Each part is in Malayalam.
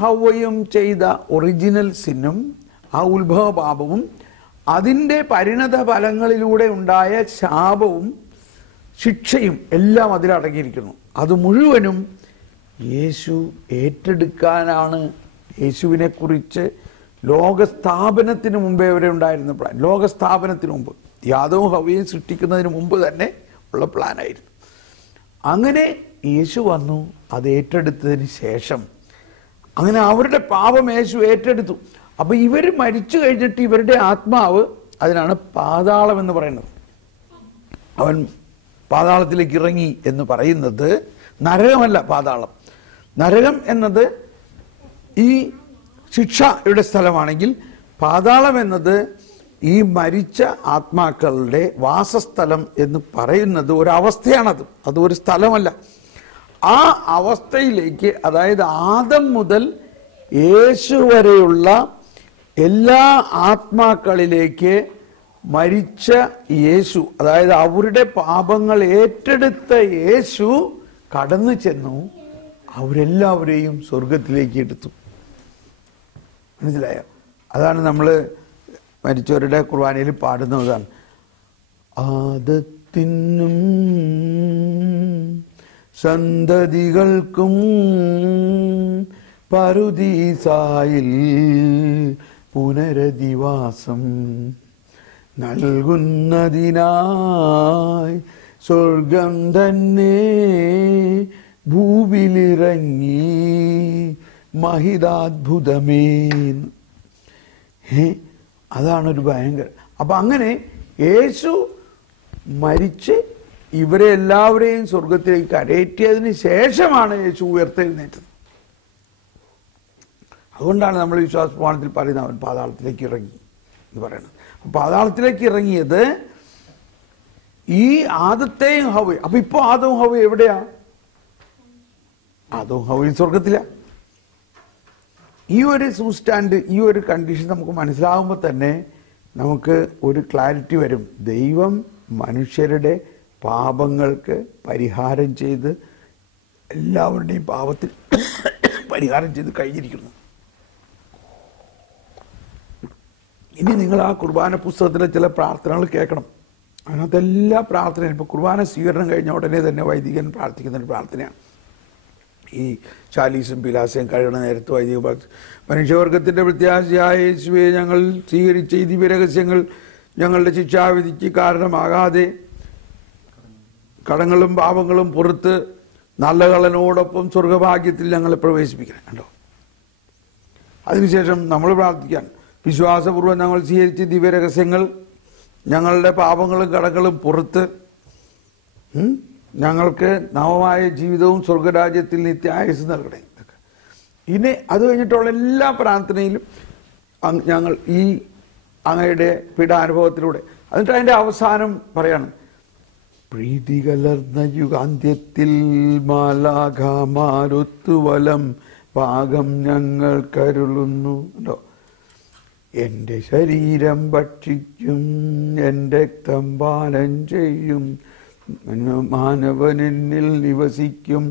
ഹവ്വയും ചെയ്ത ഒറിജിനൽ സിന്നും ആ ഉത്ഭവ പാപവും അതിൻ്റെ പരിണത ഫലങ്ങളിലൂടെ ഉണ്ടായ ശാപവും ശിക്ഷയും എല്ലാം അതിലടങ്ങിയിരിക്കുന്നു. അത് മുഴുവനും യേശു ഏറ്റെടുക്കാനാണ് യേശുവിനെ കുറിച്ച് ലോകസ്ഥാപനത്തിന് മുമ്പേ വരെ ഉണ്ടായിരുന്ന പ്ലാൻ. ലോകസ്ഥാപനത്തിന് മുമ്പ്, യാദവും ഹവ്വയും സൃഷ്ടിക്കുന്നതിന് മുമ്പ് തന്നെ ഉള്ള പ്ലാനായിരുന്നു. അങ്ങനെ യേശു വന്നു, അത് ഏറ്റെടുത്തതിന് ശേഷം അങ്ങനെ അവരുടെ പാപം യേശു ഏറ്റെടുത്തു. അപ്പം ഇവർ മരിച്ചു കഴിഞ്ഞിട്ട് ഇവരുടെ ആത്മാവ്, അതിനാണ് പാതാളം എന്ന് പറയുന്നത്. അവൻ പാതാളത്തിലേക്ക് ഇറങ്ങി എന്ന് പറയുന്നത് നരകമല്ല. പാതാളം, നരകം എന്നത് ഈ ശിക്ഷയുടെ സ്ഥലമാണെങ്കിൽ പാതാളം എന്നത് ഈ മരിച്ച ആത്മാക്കളുടെ വാസസ്ഥലം എന്ന് പറയുന്നത് ഒരവസ്ഥയാണത്. അത് ഒരു സ്ഥലമല്ല. ആ അവസ്ഥയിലേക്ക്, അതായത് ആദം മുതൽ യേശു വരെയുള്ള എല്ലാ ആത്മാക്കളിലേക്ക് മരിച്ച യേശു, അതായത് അവരുടെ പാപങ്ങൾ ഏറ്റെടുത്ത യേശു കടന്നു ചെന്നു അവരെല്ലാവരെയും സ്വർഗത്തിലേക്ക് എടുത്തു. മനസ്സിലായോ? അതാണ് നമ്മൾ മരിച്ചവരുടെ കുർബാനയിൽ പാടുന്നതാണ്. ആദത്തിനും സന്തതികൾക്കും പറുദീസായിൽ പുനരധിവാസം നൽകുന്നതിനായി സ്വർഗം തന്നെ ഭൂവിലിറങ്ങി മഹിതാത്ഭുതമേ. അതാണൊരു ഭയങ്കര. അപ്പം അങ്ങനെ യേശു മരിച്ച് ഇവരെ എല്ലാവരെയും സ്വർഗത്തിലേക്ക് കരയറ്റിയതിന് ശേഷമാണ് യേശു ഉയർത്തെഴുന്നേറ്റത്. അതുകൊണ്ടാണ് നമ്മൾ വിശ്വാസ പ്രമാണത്തിൽ പറയുന്നത് അവൻ പാതാളത്തിലേക്ക് ഇറങ്ങി എന്ന് പറയുന്നത്. പാതാളത്തിലേക്ക് ഇറങ്ങിയത് ഈ ആദത്തെയും ഹവ്വയും. അപ്പൊ ഇപ്പൊ ആദവും ഹവ്വയും എവിടെയാ? ആദവും ഹവ്വയും സ്വർഗത്തിലാണ്. ഈ ഒരു സൂസ്റ്റാൻഡ്, ഈ ഒരു കണ്ടീഷൻ നമുക്ക് മനസ്സിലാകുമ്പോൾ തന്നെ നമുക്ക് ഒരു ക്ലാരിറ്റി വരും. ദൈവം മനുഷ്യരുടെ പാപങ്ങൾക്ക് പരിഹാരം ചെയ്ത് എല്ലാവരുടെയും പാപത്തിൽ പരിഹാരം ചെയ്ത് കഴിഞ്ഞിരിക്കുന്നു. ഇനി നിങ്ങൾ ആ കുർബാന പുസ്തകത്തിലെ ചില പ്രാർത്ഥനകൾ കേൾക്കണം. അതിനകത്ത് എല്ലാ പ്രാർത്ഥനയും, ഇപ്പോൾ കുർബാന സ്വീകരണം കഴിഞ്ഞ ഉടനെ തന്നെ വൈദികൻ പ്രാർത്ഥിക്കുന്നൊരു പ്രാർത്ഥനയാണ് ഈ ചാലീസും പിലാസയും കഴിയണ നേരത്ത് വൈദിക പ്രാർത്ഥന. മനുഷ്യവർഗത്തിൻ്റെ പ്രത്യാശയായ യേശുവേ, ഞങ്ങൾ സ്വീകരിച്ച ഈ ദിവ്യരഹസ്യങ്ങൾ ഞങ്ങളുടെ ശിക്ഷാവിധിക്ക് കാരണമാകാതെ കടങ്ങളും പാപങ്ങളും പുറത്ത് നല്ല കളനോടൊപ്പം സ്വർഗഭാഗ്യത്തിൽ ഞങ്ങളെ പ്രവേശിപ്പിക്കണം. കണ്ടോ? അതിനുശേഷം നമ്മൾ പ്രാർത്ഥിക്കാൻ, വിശ്വാസപൂർവ്വം ഞങ്ങൾ സ്വീകരിച്ച ദിവ്യരഹസ്യങ്ങൾ ഞങ്ങളുടെ പാപങ്ങളും കടങ്ങളും പുറത്ത് ഞങ്ങൾക്ക് നവമായ ജീവിതവും സ്വർഗരാജ്യത്തിൽ നിത്യായുസ്സും നൽകണേ. ഇനി അത് കഴിഞ്ഞിട്ടുള്ള എല്ലാ പ്രാർത്ഥനയിലും ഞങ്ങൾ ഈ അങ്ങയുടെ പീഡാനുഭവത്തിലൂടെ, എന്നിട്ട് അതിൻ്റെ അവസാനം പറയാണ്, പ്രീതി കലർന്ന യുഗാന്ത്യത്തിൽ മാലാഖമാരൊത്തുവലം പാകം ഞങ്ങൾ കരുളുന്നു. ഉണ്ടോ? എൻ്റെ ശരീരം ഭക്ഷിക്കും, എൻ്റെ രക്തം പാനം ചെയ്യും, മാനവനെന്നിൽ നിവസിക്കും,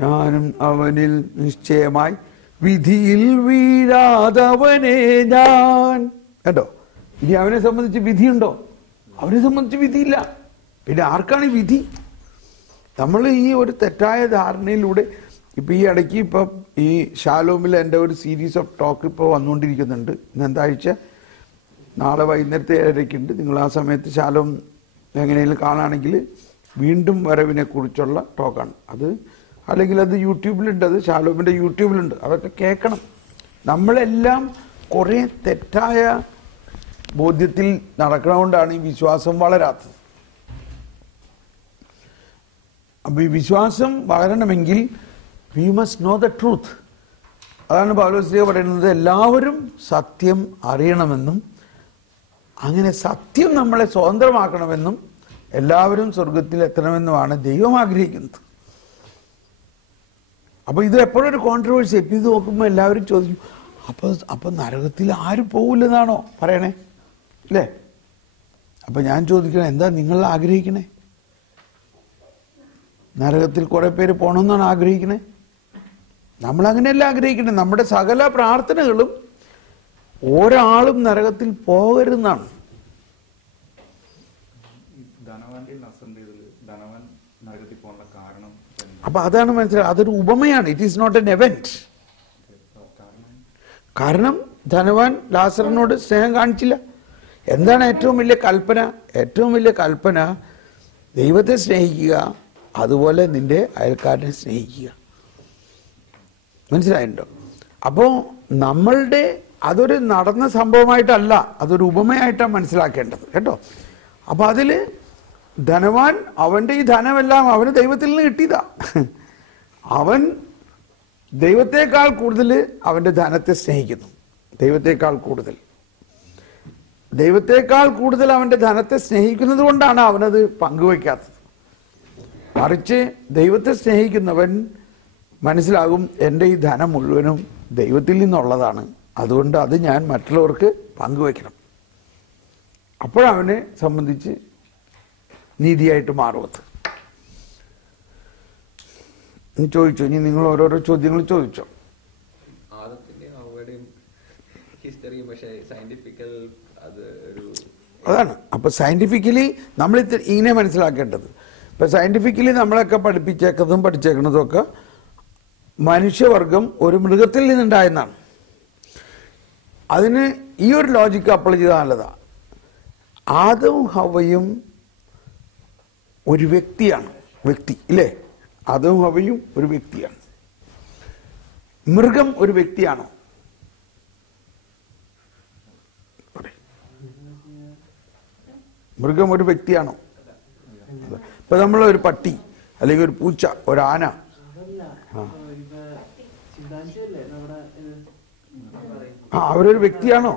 ഞാനും അവനിൽ നിശ്ചയമായി വിധിയിൽ വീഴാതവനെ ഞാൻ. കണ്ടോ? ഇനി അവനെ സംബന്ധിച്ച് വിധിയുണ്ടോ? അവനെ സംബന്ധിച്ച് വിധിയില്ല. പിന്നെ ആർക്കാണ് വിധി? നമ്മൾ ഈ ഒരു തെറ്റായ ധാരണയിലൂടെ ഇപ്പം ഈ ഇടയ്ക്ക് ഇപ്പം ഈ ഷാലോമിൽ എൻ്റെ ഒരു സീരീസ് ഓഫ് ടോക്ക് ഇപ്പോൾ വന്നുകൊണ്ടിരിക്കുന്നുണ്ട്. ഇന്ന് എന്താഴ്ച, നാളെ വൈകുന്നേരത്തെ 7:30 നിങ്ങൾ ആ സമയത്ത് ഷാലോം എങ്ങനെയെങ്കിലും കാണുകയാണെങ്കിൽ വീണ്ടും വരവിനെ കുറിച്ചുള്ള ടോക്കാണ് അത്. അല്ലെങ്കിൽ അത് യൂട്യൂബിലുണ്ട്, അത് ഷാലോമിൻ്റെ യൂട്യൂബിലുണ്ട്. അതൊക്കെ കേൾക്കണം. നമ്മളെല്ലാം കുറേ തെറ്റായ ബോധ്യത്തിൽ നടക്കണതുകൊണ്ടാണ് ഈ വിശ്വാസം വളരാത്തത്. അപ്പോൾ ഈ വിശ്വാസം വളരണമെങ്കിൽ we must know the truth. അതാണ് പൗലോസ് പറയുന്നത്, എല്ലാവരും സത്യം അറിയണമെന്നും അങ്ങനെ സത്യം നമ്മളെ സ്വതന്ത്രമാക്കണമെന്നും എല്ലാവരും സ്വർഗത്തിൽ എത്തണമെന്നുമാണ് ദൈവം ആഗ്രഹിക്കുന്നത്. അപ്പോൾ ഇത് എപ്പോഴും ഒരു കോൺട്രവേഴ്സി. ഇപ്പം ഇത് നോക്കുമ്പോൾ എല്ലാവരും ചോദിക്കും, അപ്പോൾ നരകത്തിൽ ആരും പോകില്ലെന്നാണോ പറയണേ? അല്ലേ? അപ്പം ഞാൻ ചോദിക്കണേ, എന്താ നിങ്ങൾ ആഗ്രഹിക്കണേ? നരകത്തിൽ കുറേ പേര് പോകണമെന്നാണ് ആഗ്രഹിക്കണേ? നമ്മൾ അങ്ങനെയല്ല ആഗ്രഹിക്കുന്നത്. നമ്മുടെ സകല പ്രാർത്ഥനകളും ഒരാളും നരകത്തിൽ പോകരുതെന്നാണ്. അപ്പൊ അതാണ് മനസ്സിലായത്. അതൊരു ഉപമയാണ്. It is not an event. കാരണം ധനവാൻ ലാസറിനോട് സ്നേഹം കാണിച്ചില്ല. എന്താണ് ഏറ്റവും വലിയ കൽപ്പന? ഏറ്റവും വലിയ കൽപ്പന ദൈവത്തെ സ്നേഹിക്കുക, അതുപോലെ നിന്റെ അയൽക്കാരനെ സ്നേഹിക്കുക. മനസ്സിലായിട്ടുണ്ടോ? അപ്പോൾ നമ്മളുടെ അതൊരു നടന്ന സംഭവമായിട്ടല്ല, അതൊരു ഉപമയായിട്ടാണ് മനസ്സിലാക്കേണ്ടത് കേട്ടോ. അപ്പൊ അതിൽ ധനവാൻ അവൻ്റെ ഈ ധനമെല്ലാം അവന് ദൈവത്തിൽ നിന്ന് കിട്ടിയതാ. അവൻ ദൈവത്തെക്കാൾ കൂടുതൽ അവൻ്റെ ധനത്തെ സ്നേഹിക്കുന്നു. ദൈവത്തെക്കാൾ കൂടുതൽ അവൻ്റെ ധനത്തെ സ്നേഹിക്കുന്നത് കൊണ്ടാണ് അവനത് പങ്കുവയ്ക്കാത്തത്. മറിച്ച് ദൈവത്തെ സ്നേഹിക്കുന്നവൻ മനസ്സിലാകും, എൻ്റെ ഈ ധനം മുഴുവനും ദൈവത്തിൽ നിന്നുള്ളതാണ്, അതുകൊണ്ട് അത് ഞാൻ മറ്റുള്ളവർക്ക് പങ്കുവയ്ക്കണം. അപ്പോഴവനെ സംബന്ധിച്ച് നീതിയായിട്ട് മാറുന്നത്. ചോദിച്ചോ? ഇനി നിങ്ങൾ ഓരോരോ ചോദ്യങ്ങൾ ചോദിച്ചോ. അതാണ്. അപ്പൊ സയന്റിഫിക്കലി നമ്മൾ ഇങ്ങനെ മനസ്സിലാക്കേണ്ടത്. ഇപ്പൊ സയന്റിഫിക്കലി നമ്മളൊക്കെ പഠിച്ചേക്കുന്നതും ഒക്കെ മനുഷ്യവർഗം ഒരു മൃഗത്തിൽ നിന്നുണ്ടായെന്നാണ്. അതിന് ഈ ഒരു ലോജിക്ക് അപ്ലൈ ചെയ്താൽ നല്ലതാ. ആദവും ഹവ്വയും ഒരു വ്യക്തിയാണ്. വ്യക്തി ഇല്ലേ? ആദവും ഹവ്വയും ഒരു വ്യക്തിയാണ്. മൃഗം ഒരു വ്യക്തിയാണോ? മൃഗം ഒരു വ്യക്തിയാണോ? ഇപ്പൊ നമ്മളൊരു പട്ടി അല്ലെങ്കിൽ ഒരു പൂച്ച, ഒരു ആന, അവരൊരു വ്യക്തിയാണോ?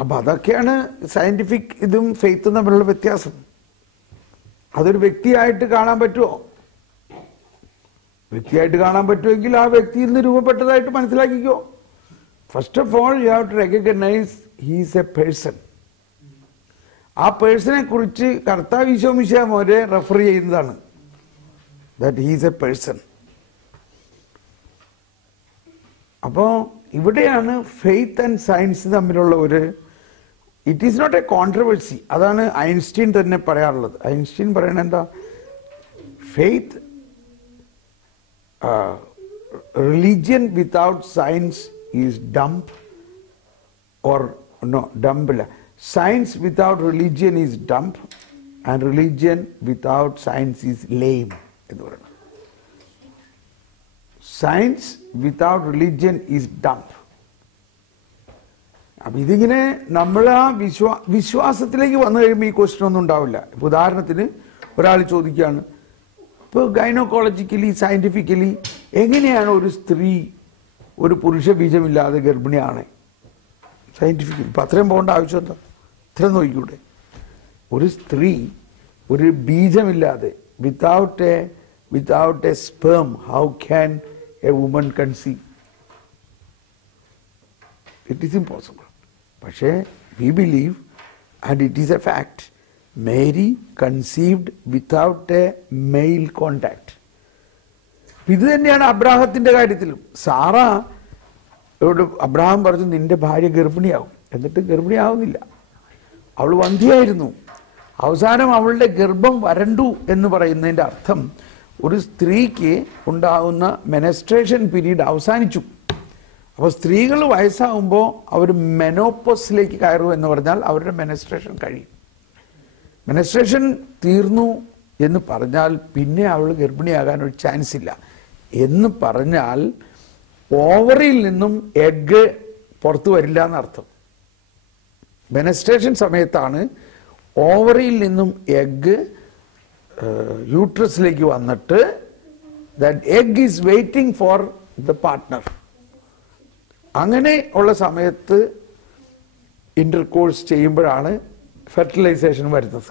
അപ്പൊ അതൊക്കെയാണ് സയന്റിഫിക് ഇതും ഫെയ്ത്തും തമ്മിലുള്ള വ്യത്യാസം. അതൊരു വ്യക്തിയായിട്ട് കാണാൻ പറ്റുമോ? വ്യക്തിയായിട്ട് കാണാൻ പറ്റുമെങ്കിൽ ആ വ്യക്തിയിൽ നിന്ന് രൂപപ്പെട്ടതായിട്ട് മനസ്സിലാക്കിക്കോ. First of all you have to recognise he's a person. ആ പേഴ്സണെ കുറിച്ച് കർത്താവ് ഈശോ മിശിഹാ മോരെ റെഫർ ചെയ്യുന്നതാണ്. That he's a person. അപ്പോ ഇവിടെയാണ് ഫെയ്ത്ത് ആൻഡ് സയൻസ് തമ്മിലുള്ള ഒരു, it is not a controversy. അതാണ് ഐൻസ്റ്റീൻ തന്നെ പറയാറുള്ളത്. ഐൻസ്റ്റീൻ പറയണത് എന്താ? Faith, religion without science is dumb, or no dumb അല്ല, science without religion is dumb and religion without science is lame എന്ന് പറയുന്നത്. Science without religion is dump. അപ്പൊ ഇതിങ്ങനെ നമ്മൾ ആ വിശ്വാസത്തിലേക്ക് വന്നു കഴിയുമ്പോൾ ഈ ക്വസ്റ്റ്യൻ ഒന്നും ഉണ്ടാവില്ല. ഇപ്പൊ ഉദാഹരണത്തിന് ഒരാൾ ചോദിക്കുകയാണ്, ഇപ്പോൾ ഗൈനോക്കോളജിക്കലി സയന്റിഫിക്കലി എങ്ങനെയാണ് ഒരു സ്ത്രീ ഒരു പുരുഷ ബീജമില്ലാതെ ഗർഭിണിയാണ്? സയന്റിഫിക്കലി ഇപ്പം അത്രയും പോകേണ്ട ആവശ്യം എന്താ? ഇത്രയും നോക്കിക്കൂടെ? ഒരു സ്ത്രീ ഒരു ബീജമില്ലാതെ, without a sperm, how can a woman conceive? It is impossible. പക്ഷേ we believe, and it is a fact, Mary conceived without a male contact. ഇത് തന്നെയാണ് അബ്രാഹത്തിന്റെ കാര്യത്തിലും. സാറയോട് അബ്രാഹാം പറഞ്ഞു, നിന്റെ ഭാര്യ ഗർഭിണിയാവും. എന്നിട്ട് ഗർഭിണിയാവുന്നില്ല. അവൾ വന്ധ്യയായിരുന്നു. അവസാനം അവളുടെ ഗർഭം വരണ്ടു എന്ന് പറയുന്നതിൻ്റെ അർത്ഥം ഒരു സ്ത്രീക്ക് ഉണ്ടാകുന്ന മെനസ്ട്രേഷൻ പീരീഡ് അവസാനിച്ചു. അപ്പോൾ സ്ത്രീകൾ വയസ്സാകുമ്പോൾ അവർ മെനോപ്പോസിലേക്ക് കയറും എന്ന് പറഞ്ഞാൽ അവരുടെ മെനസ്ട്രേഷൻ കഴിയും. മെനസ്ട്രേഷൻ തീർന്നു എന്ന് പറഞ്ഞാൽ പിന്നെ അവൾ ഗർഭിണിയാകാൻ ഒരു ചാൻസ് ഇല്ല എന്ന് പറഞ്ഞാൽ ഓവറിയിൽ നിന്നും എഗ്ഗ് പുറത്തു വരില്ല എന്നർത്ഥം. മെനസ്ട്രേഷൻ സമയത്താണ് ഓവറിയിൽ നിന്നും എഗ്ഗ് യൂട്രസിലേക്ക് വന്നിട്ട് that egg is waiting for the partner. അങ്ങനെ ഉള്ള സമയത്ത് ഇന്റർകോഴ്സ് ചെയ്യുമ്പോഴാണ് ഫെർട്ടിലൈസേഷൻ വരുന്നത്.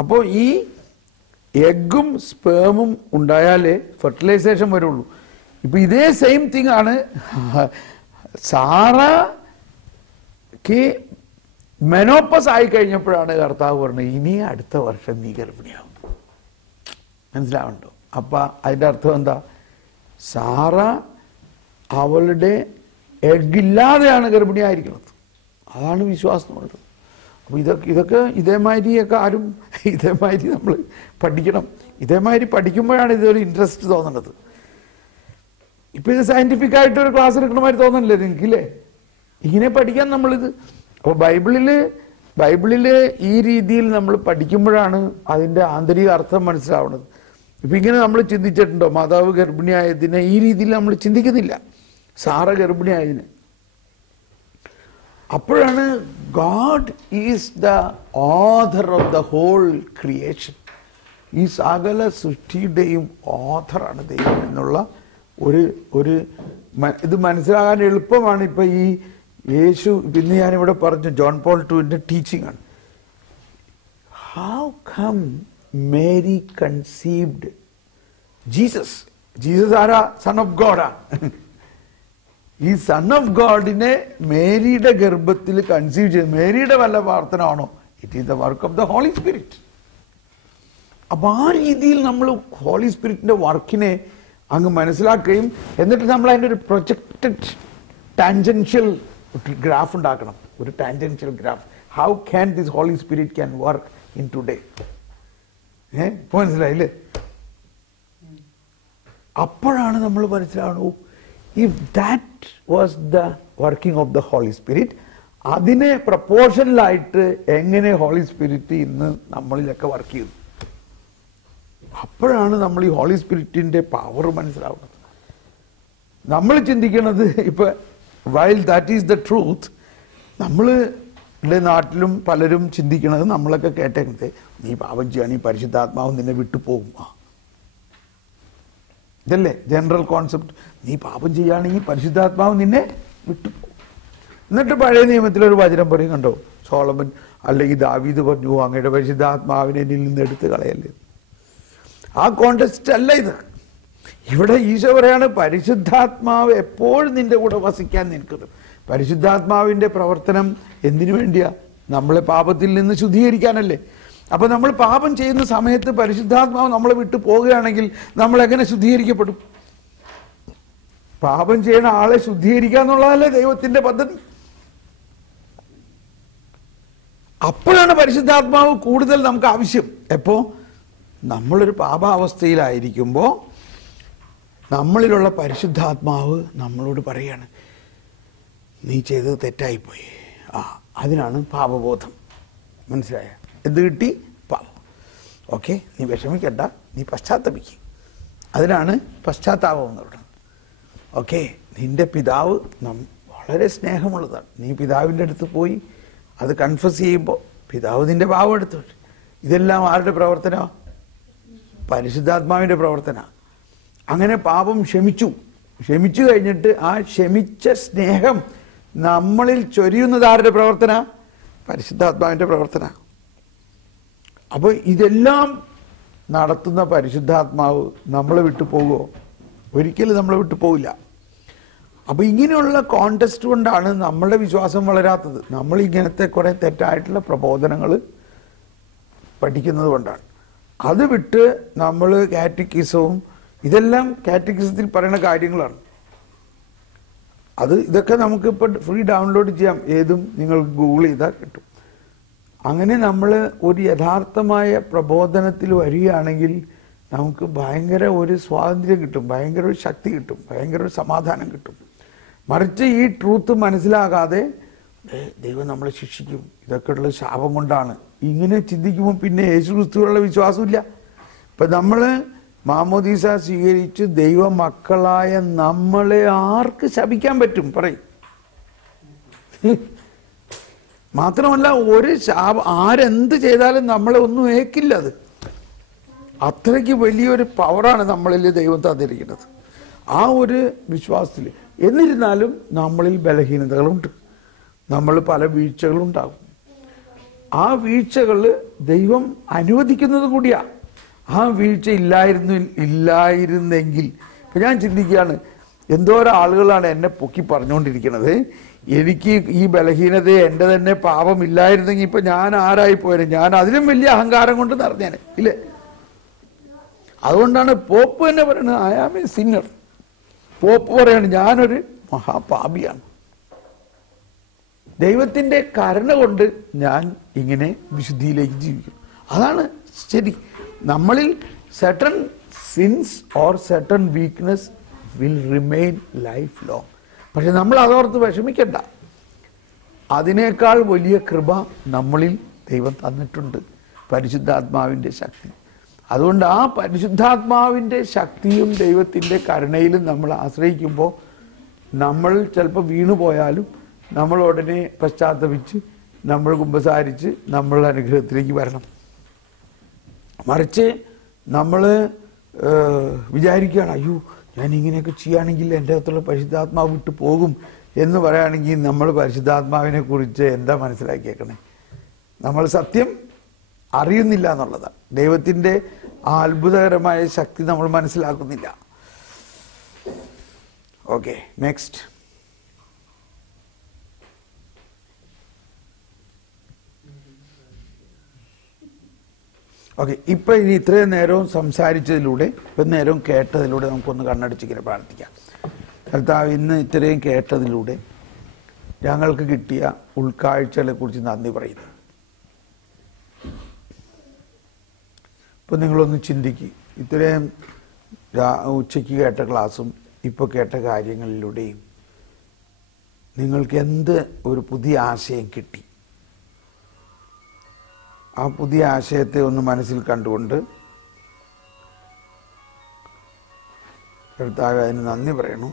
അപ്പോൾ ഈ എഗ്ഗും സ്പേമും ഉണ്ടായാലേ ഫെർട്ടിലൈസേഷൻ വരുള്ളൂ. ഇപ്പൊ ഇതേ സെയിം തിങ് ആണ് സാറയ്ക്ക് മെനോപ്പസ് ആയി കഴിഞ്ഞപ്പോഴാണ് കർത്താവ് പറഞ്ഞത്, ഇനി അടുത്ത വർഷം നീ ഗർഭിണിയാവും. മനസ്സിലാവുന്നുണ്ടോ? അപ്പം അതിൻ്റെ അർത്ഥം എന്താ? സാറ അവളുടെ എഗ്ഗില്ലാതെയാണ് ഗർഭിണിയായിരിക്കുന്നത്. അതാണ് വിശ്വാസമുള്ളത്. അപ്പോൾ ഇതൊക്കെ ഇതേമാതിരിയൊക്കെ ആരും ഇതേമാതിരി നമ്മൾ പഠിക്കണം. ഇതേമാതിരി പഠിക്കുമ്പോഴാണ് ഇതൊരു ഇൻട്രസ്റ്റ് തോന്നുന്നത്. ഇപ്പം ഇത് സയൻറ്റിഫിക് ആയിട്ടൊരു ക്ലാസ് എടുക്കണമാതിരി തോന്നണില്ലേ നിങ്ങൾക്കില്ലേ? ഇങ്ങനെ പഠിക്കാൻ നമ്മളിത്. അപ്പോൾ ബൈബിളിൽ ഈ രീതിയിൽ നമ്മൾ പഠിക്കുമ്പോഴാണ് അതിൻ്റെ ആന്തരിക അർത്ഥം മനസ്സിലാവുന്നത്. ഇപ്പം ഇങ്ങനെ നമ്മൾ ചിന്തിച്ചിട്ടുണ്ടോ? മാതാവ് ഗർഭിണിയായതിനെ ഈ രീതിയിൽ നമ്മൾ ചിന്തിക്കുന്നില്ല. സാറ ഗർഭിണിയായതിന്. അപ്പോഴാണ് God is the author of the whole creation. ഈ സകല സൃഷ്ടിയുടെയും ഓഥറാണ് ദൈവം എന്നുള്ള ഒരു ഇത് മനസ്സിലാകാൻ എളുപ്പമാണ്. ഇപ്പം ഈ യേശു, ഇന്ന് ഞാനിവിടെ പറഞ്ഞു, ജോൺ പോൾ II ടീച്ചിങ് ആണ്. How come Mary conceived Jesus? Jesus ആരാ? സൺ ഓഫ് ഗോഡാ. ഈ സൺ ഓഫ് ഗോഡിനെ മേരിയുടെ ഗർഭത്തിൽ കൺസീവ് ചെയ്ത്, മേരിയുടെ വല്ല പ്രാർത്ഥന ആണോ? It is the work of the holy spirit. അപ്പം ആ രീതിയിൽ നമ്മൾ ഹോളി സ്പിരിറ്റിന്റെ വർക്കിനെ അങ്ങ് മനസ്സിലാക്കുകയും എന്നിട്ട് നമ്മൾ അതിൻ്റെ ഒരു പ്രൊജക്റ്റഡ് ടാൻജൻഷ്യൽ ഗ്രാഫ് ഉണ്ടാക്കണം. ഒരു tangential graph. How can this holy spirit can work in today? ഇപ്പൊ മനസ്സിലായില്ലേ? അപ്പോഴാണ് നമ്മൾ മനസ്സിലാവണു, if that was the working of the holy spirit, അതിനെ പ്രപ്പോർഷനിലായിട്ട് എങ്ങനെ ഹോളി സ്പിരിറ്റ് ഇന്ന് നമ്മളിലൊക്കെ വർക്ക് ചെയ്യുന്നു. അപ്പോഴാണ് നമ്മൾ ഈ ഹോളി സ്പിരിറ്റിന്റെ പവർ മനസ്സിലാവുന്നത്. നമ്മൾ ചിന്തിക്കുന്നത് ഇപ്പൊ while that is the truth, നമ്മളുടെ നാട്ടിലും പലരും ചിന്തിക്കുന്നത്, നമ്മളൊക്കെ കേട്ടേക്കുന്നത്, നീ പാപം ചെയ്യാണ്, ഈ പരിശുദ്ധാത്മാവ് നിന്നെ വിട്ടുപോകും. ഇതല്ലേ ജനറൽ കോൺസെപ്റ്റ്? നീ പാപം ചെയ്യുകയാണെങ്കിൽ പരിശുദ്ധാത്മാവ് നിന്നെ വിട്ടുപോകും. എന്നിട്ട് പഴയ നിയമത്തിലൊരു വചനം പറയും, കണ്ടോ, സോളമൻ അല്ലെങ്കിൽ ദാവീദ് പറഞ്ഞു, അങ്ങയുടെ പരിശുദ്ധാത്മാവിനെ എന്നിൽ നിന്ന് എടുത്ത് കളയല്ലേ. ആ കോണ്ടെക്സ്റ്റ് അല്ല ഇത്. ഇവിടെ ഈശോ പറയാണ്, പരിശുദ്ധാത്മാവ് എപ്പോഴും നിന്റെ കൂടെ വസിക്കാൻ നിൽക്കുന്നു. പരിശുദ്ധാത്മാവിന്റെ പ്രവർത്തനം എന്തിനു വേണ്ടിയാ? നമ്മളെ പാപത്തിൽ നിന്ന് ശുദ്ധീകരിക്കാനല്ലേ. അപ്പൊ നമ്മൾ പാപം ചെയ്യുന്ന സമയത്ത് പരിശുദ്ധാത്മാവ് നമ്മളെ വിട്ടു പോകുകയാണെങ്കിൽ നമ്മൾ എങ്ങനെ ശുദ്ധീകരിക്കപ്പെടും? പാപം ചെയ്യുന്ന ആളെ ശുദ്ധീകരിക്കുക എന്നുള്ളതല്ലേ ദൈവത്തിന്റെ പദ്ധതി. അപ്പോഴാണ് പരിശുദ്ധാത്മാവ് കൂടുതൽ നമുക്ക് ആവശ്യം. എപ്പോ? നമ്മളൊരു പാപാവസ്ഥയിലായിരിക്കുമ്പോൾ നമ്മളിലുള്ള പരിശുദ്ധാത്മാവ് നമ്മളോട് പറയാണ്, നീ ചെയ്തത് തെറ്റായിപ്പോയി. അതിനാണ് പാപബോധം. മനസ്സിലായ? എന്ത് കിട്ടി? പാപം. ഓക്കെ, നീ വിഷമിക്കണ്ട, നീ പശ്ചാത്തപിക്കുക. അതിനാണ് പശ്ചാത്താപം എന്ന് പറയുന്നത്. ഓക്കെ, നിന്റെ പിതാവ് വളരെ സ്നേഹമുള്ളതാണ്. നീ പിതാവിൻ്റെ അടുത്ത് പോയി അത് കൺഫസ് ചെയ്യുമ്പോൾ പിതാവ് നിന്റെ പാപം എടുത്തോട്ട്. ഇതെല്ലാം ആരുടെ പ്രവർത്തന? പരിശുദ്ധാത്മാവിൻ്റെ പ്രവർത്തന. അങ്ങനെ പാപം ക്ഷമിച്ചു കഴിഞ്ഞിട്ട് ആ ക്ഷമിച്ച സ്നേഹം നമ്മളിൽ ചൊരിയുന്നത് ആരുടെ പ്രവർത്തന? പരിശുദ്ധാത്മാവിൻ്റെ പ്രവർത്തന. അപ്പോൾ ഇതെല്ലാം നടത്തുന്ന പരിശുദ്ധാത്മാവ് നമ്മളെ വിട്ടു പോകുമോ? ഒരിക്കലും നമ്മളെ വിട്ടു പോവില്ല. അപ്പോൾ ഇങ്ങനെയുള്ള കോണ്ടെക്സ്റ്റ് കൊണ്ടാണ് നമ്മളുടെ വിശ്വാസം വളരാത്തത്. നമ്മൾ ഇങ്ങനത്തെ കുറേ തെറ്റായിട്ടുള്ള പ്രബോധനങ്ങൾ പഠിക്കുന്നത് കൊണ്ടാണ്. അത് വിട്ട് നമ്മൾ കാറ്റക്കിസവും, ഇതെല്ലാം കാറ്റക്കിസത്തിൽ പറയുന്ന കാര്യങ്ങളാണ്. ഇതൊക്കെ നമുക്കിപ്പോൾ ഫ്രീ ഡൗൺലോഡ് ചെയ്യാം. ഏതും നിങ്ങൾ ഗൂഗിൾ ചെയ്താൽ കിട്ടും. അങ്ങനെ നമ്മൾ ഒരു യഥാർത്ഥമായ പ്രബോധനത്തിൽ വരികയാണെങ്കിൽ നമുക്ക് ഭയങ്കര ഒരു സ്വാതന്ത്ര്യം കിട്ടും, ഭയങ്കര ഒരു ശക്തി കിട്ടും, ഭയങ്കര ഒരു സമാധാനം കിട്ടും. മറിച്ച് ഈ ട്രൂത്ത് മനസ്സിലാകാതെ ദൈവം നമ്മളെ ശിക്ഷിക്കും, ഇതൊക്കെ ഉള്ള ശാപം കൊണ്ടാണ്, ഇങ്ങനെ ചിന്തിക്കുമ്പോൾ പിന്നെ യേശു ക്രിസ്തുവിലുള്ള വിശ്വാസമില്ല. ഇപ്പം നമ്മൾ മാമോദീസ സ്വീകരിച്ച് ദൈവ മക്കളായ നമ്മളെ ആർക്ക് ശപിക്കാൻ പറ്റും? പറയും. മാത്രമല്ല ഒരു ആരെന്ത് ചെയ്താലും നമ്മളെ ഒന്നും ഏക്കില്ല. അത് അത്രയ്ക്ക് വലിയൊരു പവറാണ് നമ്മളിൽ ദൈവം തന്നിരിക്കുന്നത്. ആ ഒരു വിശ്വാസത്തിൽ. എന്നിരുന്നാലും നമ്മളിൽ ബലഹീനതകളുണ്ട്, നമ്മൾ പല വീഴ്ചകളുണ്ടാകും. ആ വീഴ്ചകൾ ദൈവം അനുവദിക്കുന്നത് കൂടിയാ. ആ വീഴ്ച ഇല്ലായിരുന്നെങ്കിൽ, ഇപ്പം ഞാൻ ചിന്തിക്കുകയാണ്, എന്തോരം ആളുകളാണ് എന്നെ പൊക്കി പറഞ്ഞുകൊണ്ടിരിക്കുന്നത്, എനിക്ക് ഈ ബലഹീനതയെ എൻ്റെ തന്നെ പാപമില്ലായിരുന്നെങ്കിൽ ഇപ്പം ഞാൻ ആരായിപ്പോയാലും, ഞാൻ അതിലും വലിയ അഹങ്കാരം കൊണ്ട് നിറഞ്ഞേനെ, ഇല്ലേ? അതുകൊണ്ടാണ് പോപ്പ് തന്നെ പറയുന്നത് I am a sinner. Pope പറയാണ് ഞാനൊരു മഹാപാപിയാണ്. ദൈവത്തിൻ്റെ കരുണ കൊണ്ട് ഞാൻ ഇങ്ങനെ വിശുദ്ധിയിലേക്ക് ജീവിക്കും. അതാണ് ശരി. നമ്മളിൽ certain sins or certain weakness will remain lifelong. പക്ഷെ നമ്മൾ അതോർത്ത് വിഷമിക്കണ്ട. അതിനേക്കാൾ വലിയ കൃപ നമ്മളിൽ ദൈവം തന്നിട്ടുണ്ട്, പരിശുദ്ധാത്മാവിൻ്റെ ശക്തി. അതുകൊണ്ട് ആ പരിശുദ്ധാത്മാവിൻ്റെ ശക്തിയും ദൈവത്തിൻ്റെ കരുണയിലും നമ്മൾ ആശ്രയിക്കുമ്പോൾ നമ്മൾ ചിലപ്പോൾ വീണുപോയാലും നമ്മൾ ഉടനെ പശ്ചാത്തപിച്ച് നമ്മൾ കുമ്പസാരിച്ച് നമ്മളുടെ അനുഗ്രഹത്തിലേക്ക് വരണം. മറിച്ച് നമ്മൾ വിചാരിക്കുകയാണ് അയ്യോ ഞാൻ ഇങ്ങനെയൊക്കെ ചെയ്യുകയാണെങ്കിൽ എൻ്റെ അകത്തുള്ള പരിശുദ്ധാത്മാവ് വിട്ടു പോകും എന്ന് പറയുകയാണെങ്കിൽ നമ്മൾ പരിശുദ്ധാത്മാവിനെ കുറിച്ച് എന്താ മനസ്സിലാക്കിയേക്കണേ? നമ്മൾ സത്യം അറിയുന്നില്ല എന്നുള്ളതാണ്. ദൈവത്തിൻ്റെ ആ അത്ഭുതകരമായ ശക്തി നമ്മൾ മനസ്സിലാക്കുന്നില്ല. Okay, next. ഓക്കെ, ഇപ്പം ഇനി ഇത്രയും നേരവും സംസാരിച്ചതിലൂടെ ഇപ്പം നേരവും കേട്ടതിലൂടെ നമുക്കൊന്ന് കണ്ണടിച്ചിങ്ങനെ പ്രാർത്ഥിക്കാം. കർത്താവ്, ഇന്ന് ഇത്രയും കേട്ടതിലൂടെ ഞങ്ങൾക്ക് കിട്ടിയ ഉൾക്കാഴ്ചകളെ കുറിച്ച് നന്ദി പറയുന്നു. ഇപ്പം നിങ്ങളൊന്ന് ചിന്തിക്കുക, ഇത്രയും ഉച്ചയ്ക്ക് കേട്ട ക്ലാസ്സും ഇപ്പോൾ കേട്ട കാര്യങ്ങളിലൂടെയും നിങ്ങൾക്ക് എന്ത് ഒരു പുതിയ ആശയം കിട്ടി? ആ പുതിയ ആശയത്തെ ഒന്ന് മനസ്സിൽ കണ്ടുകൊണ്ട് കർത്താവ് അതിന് നന്ദി പറയണു.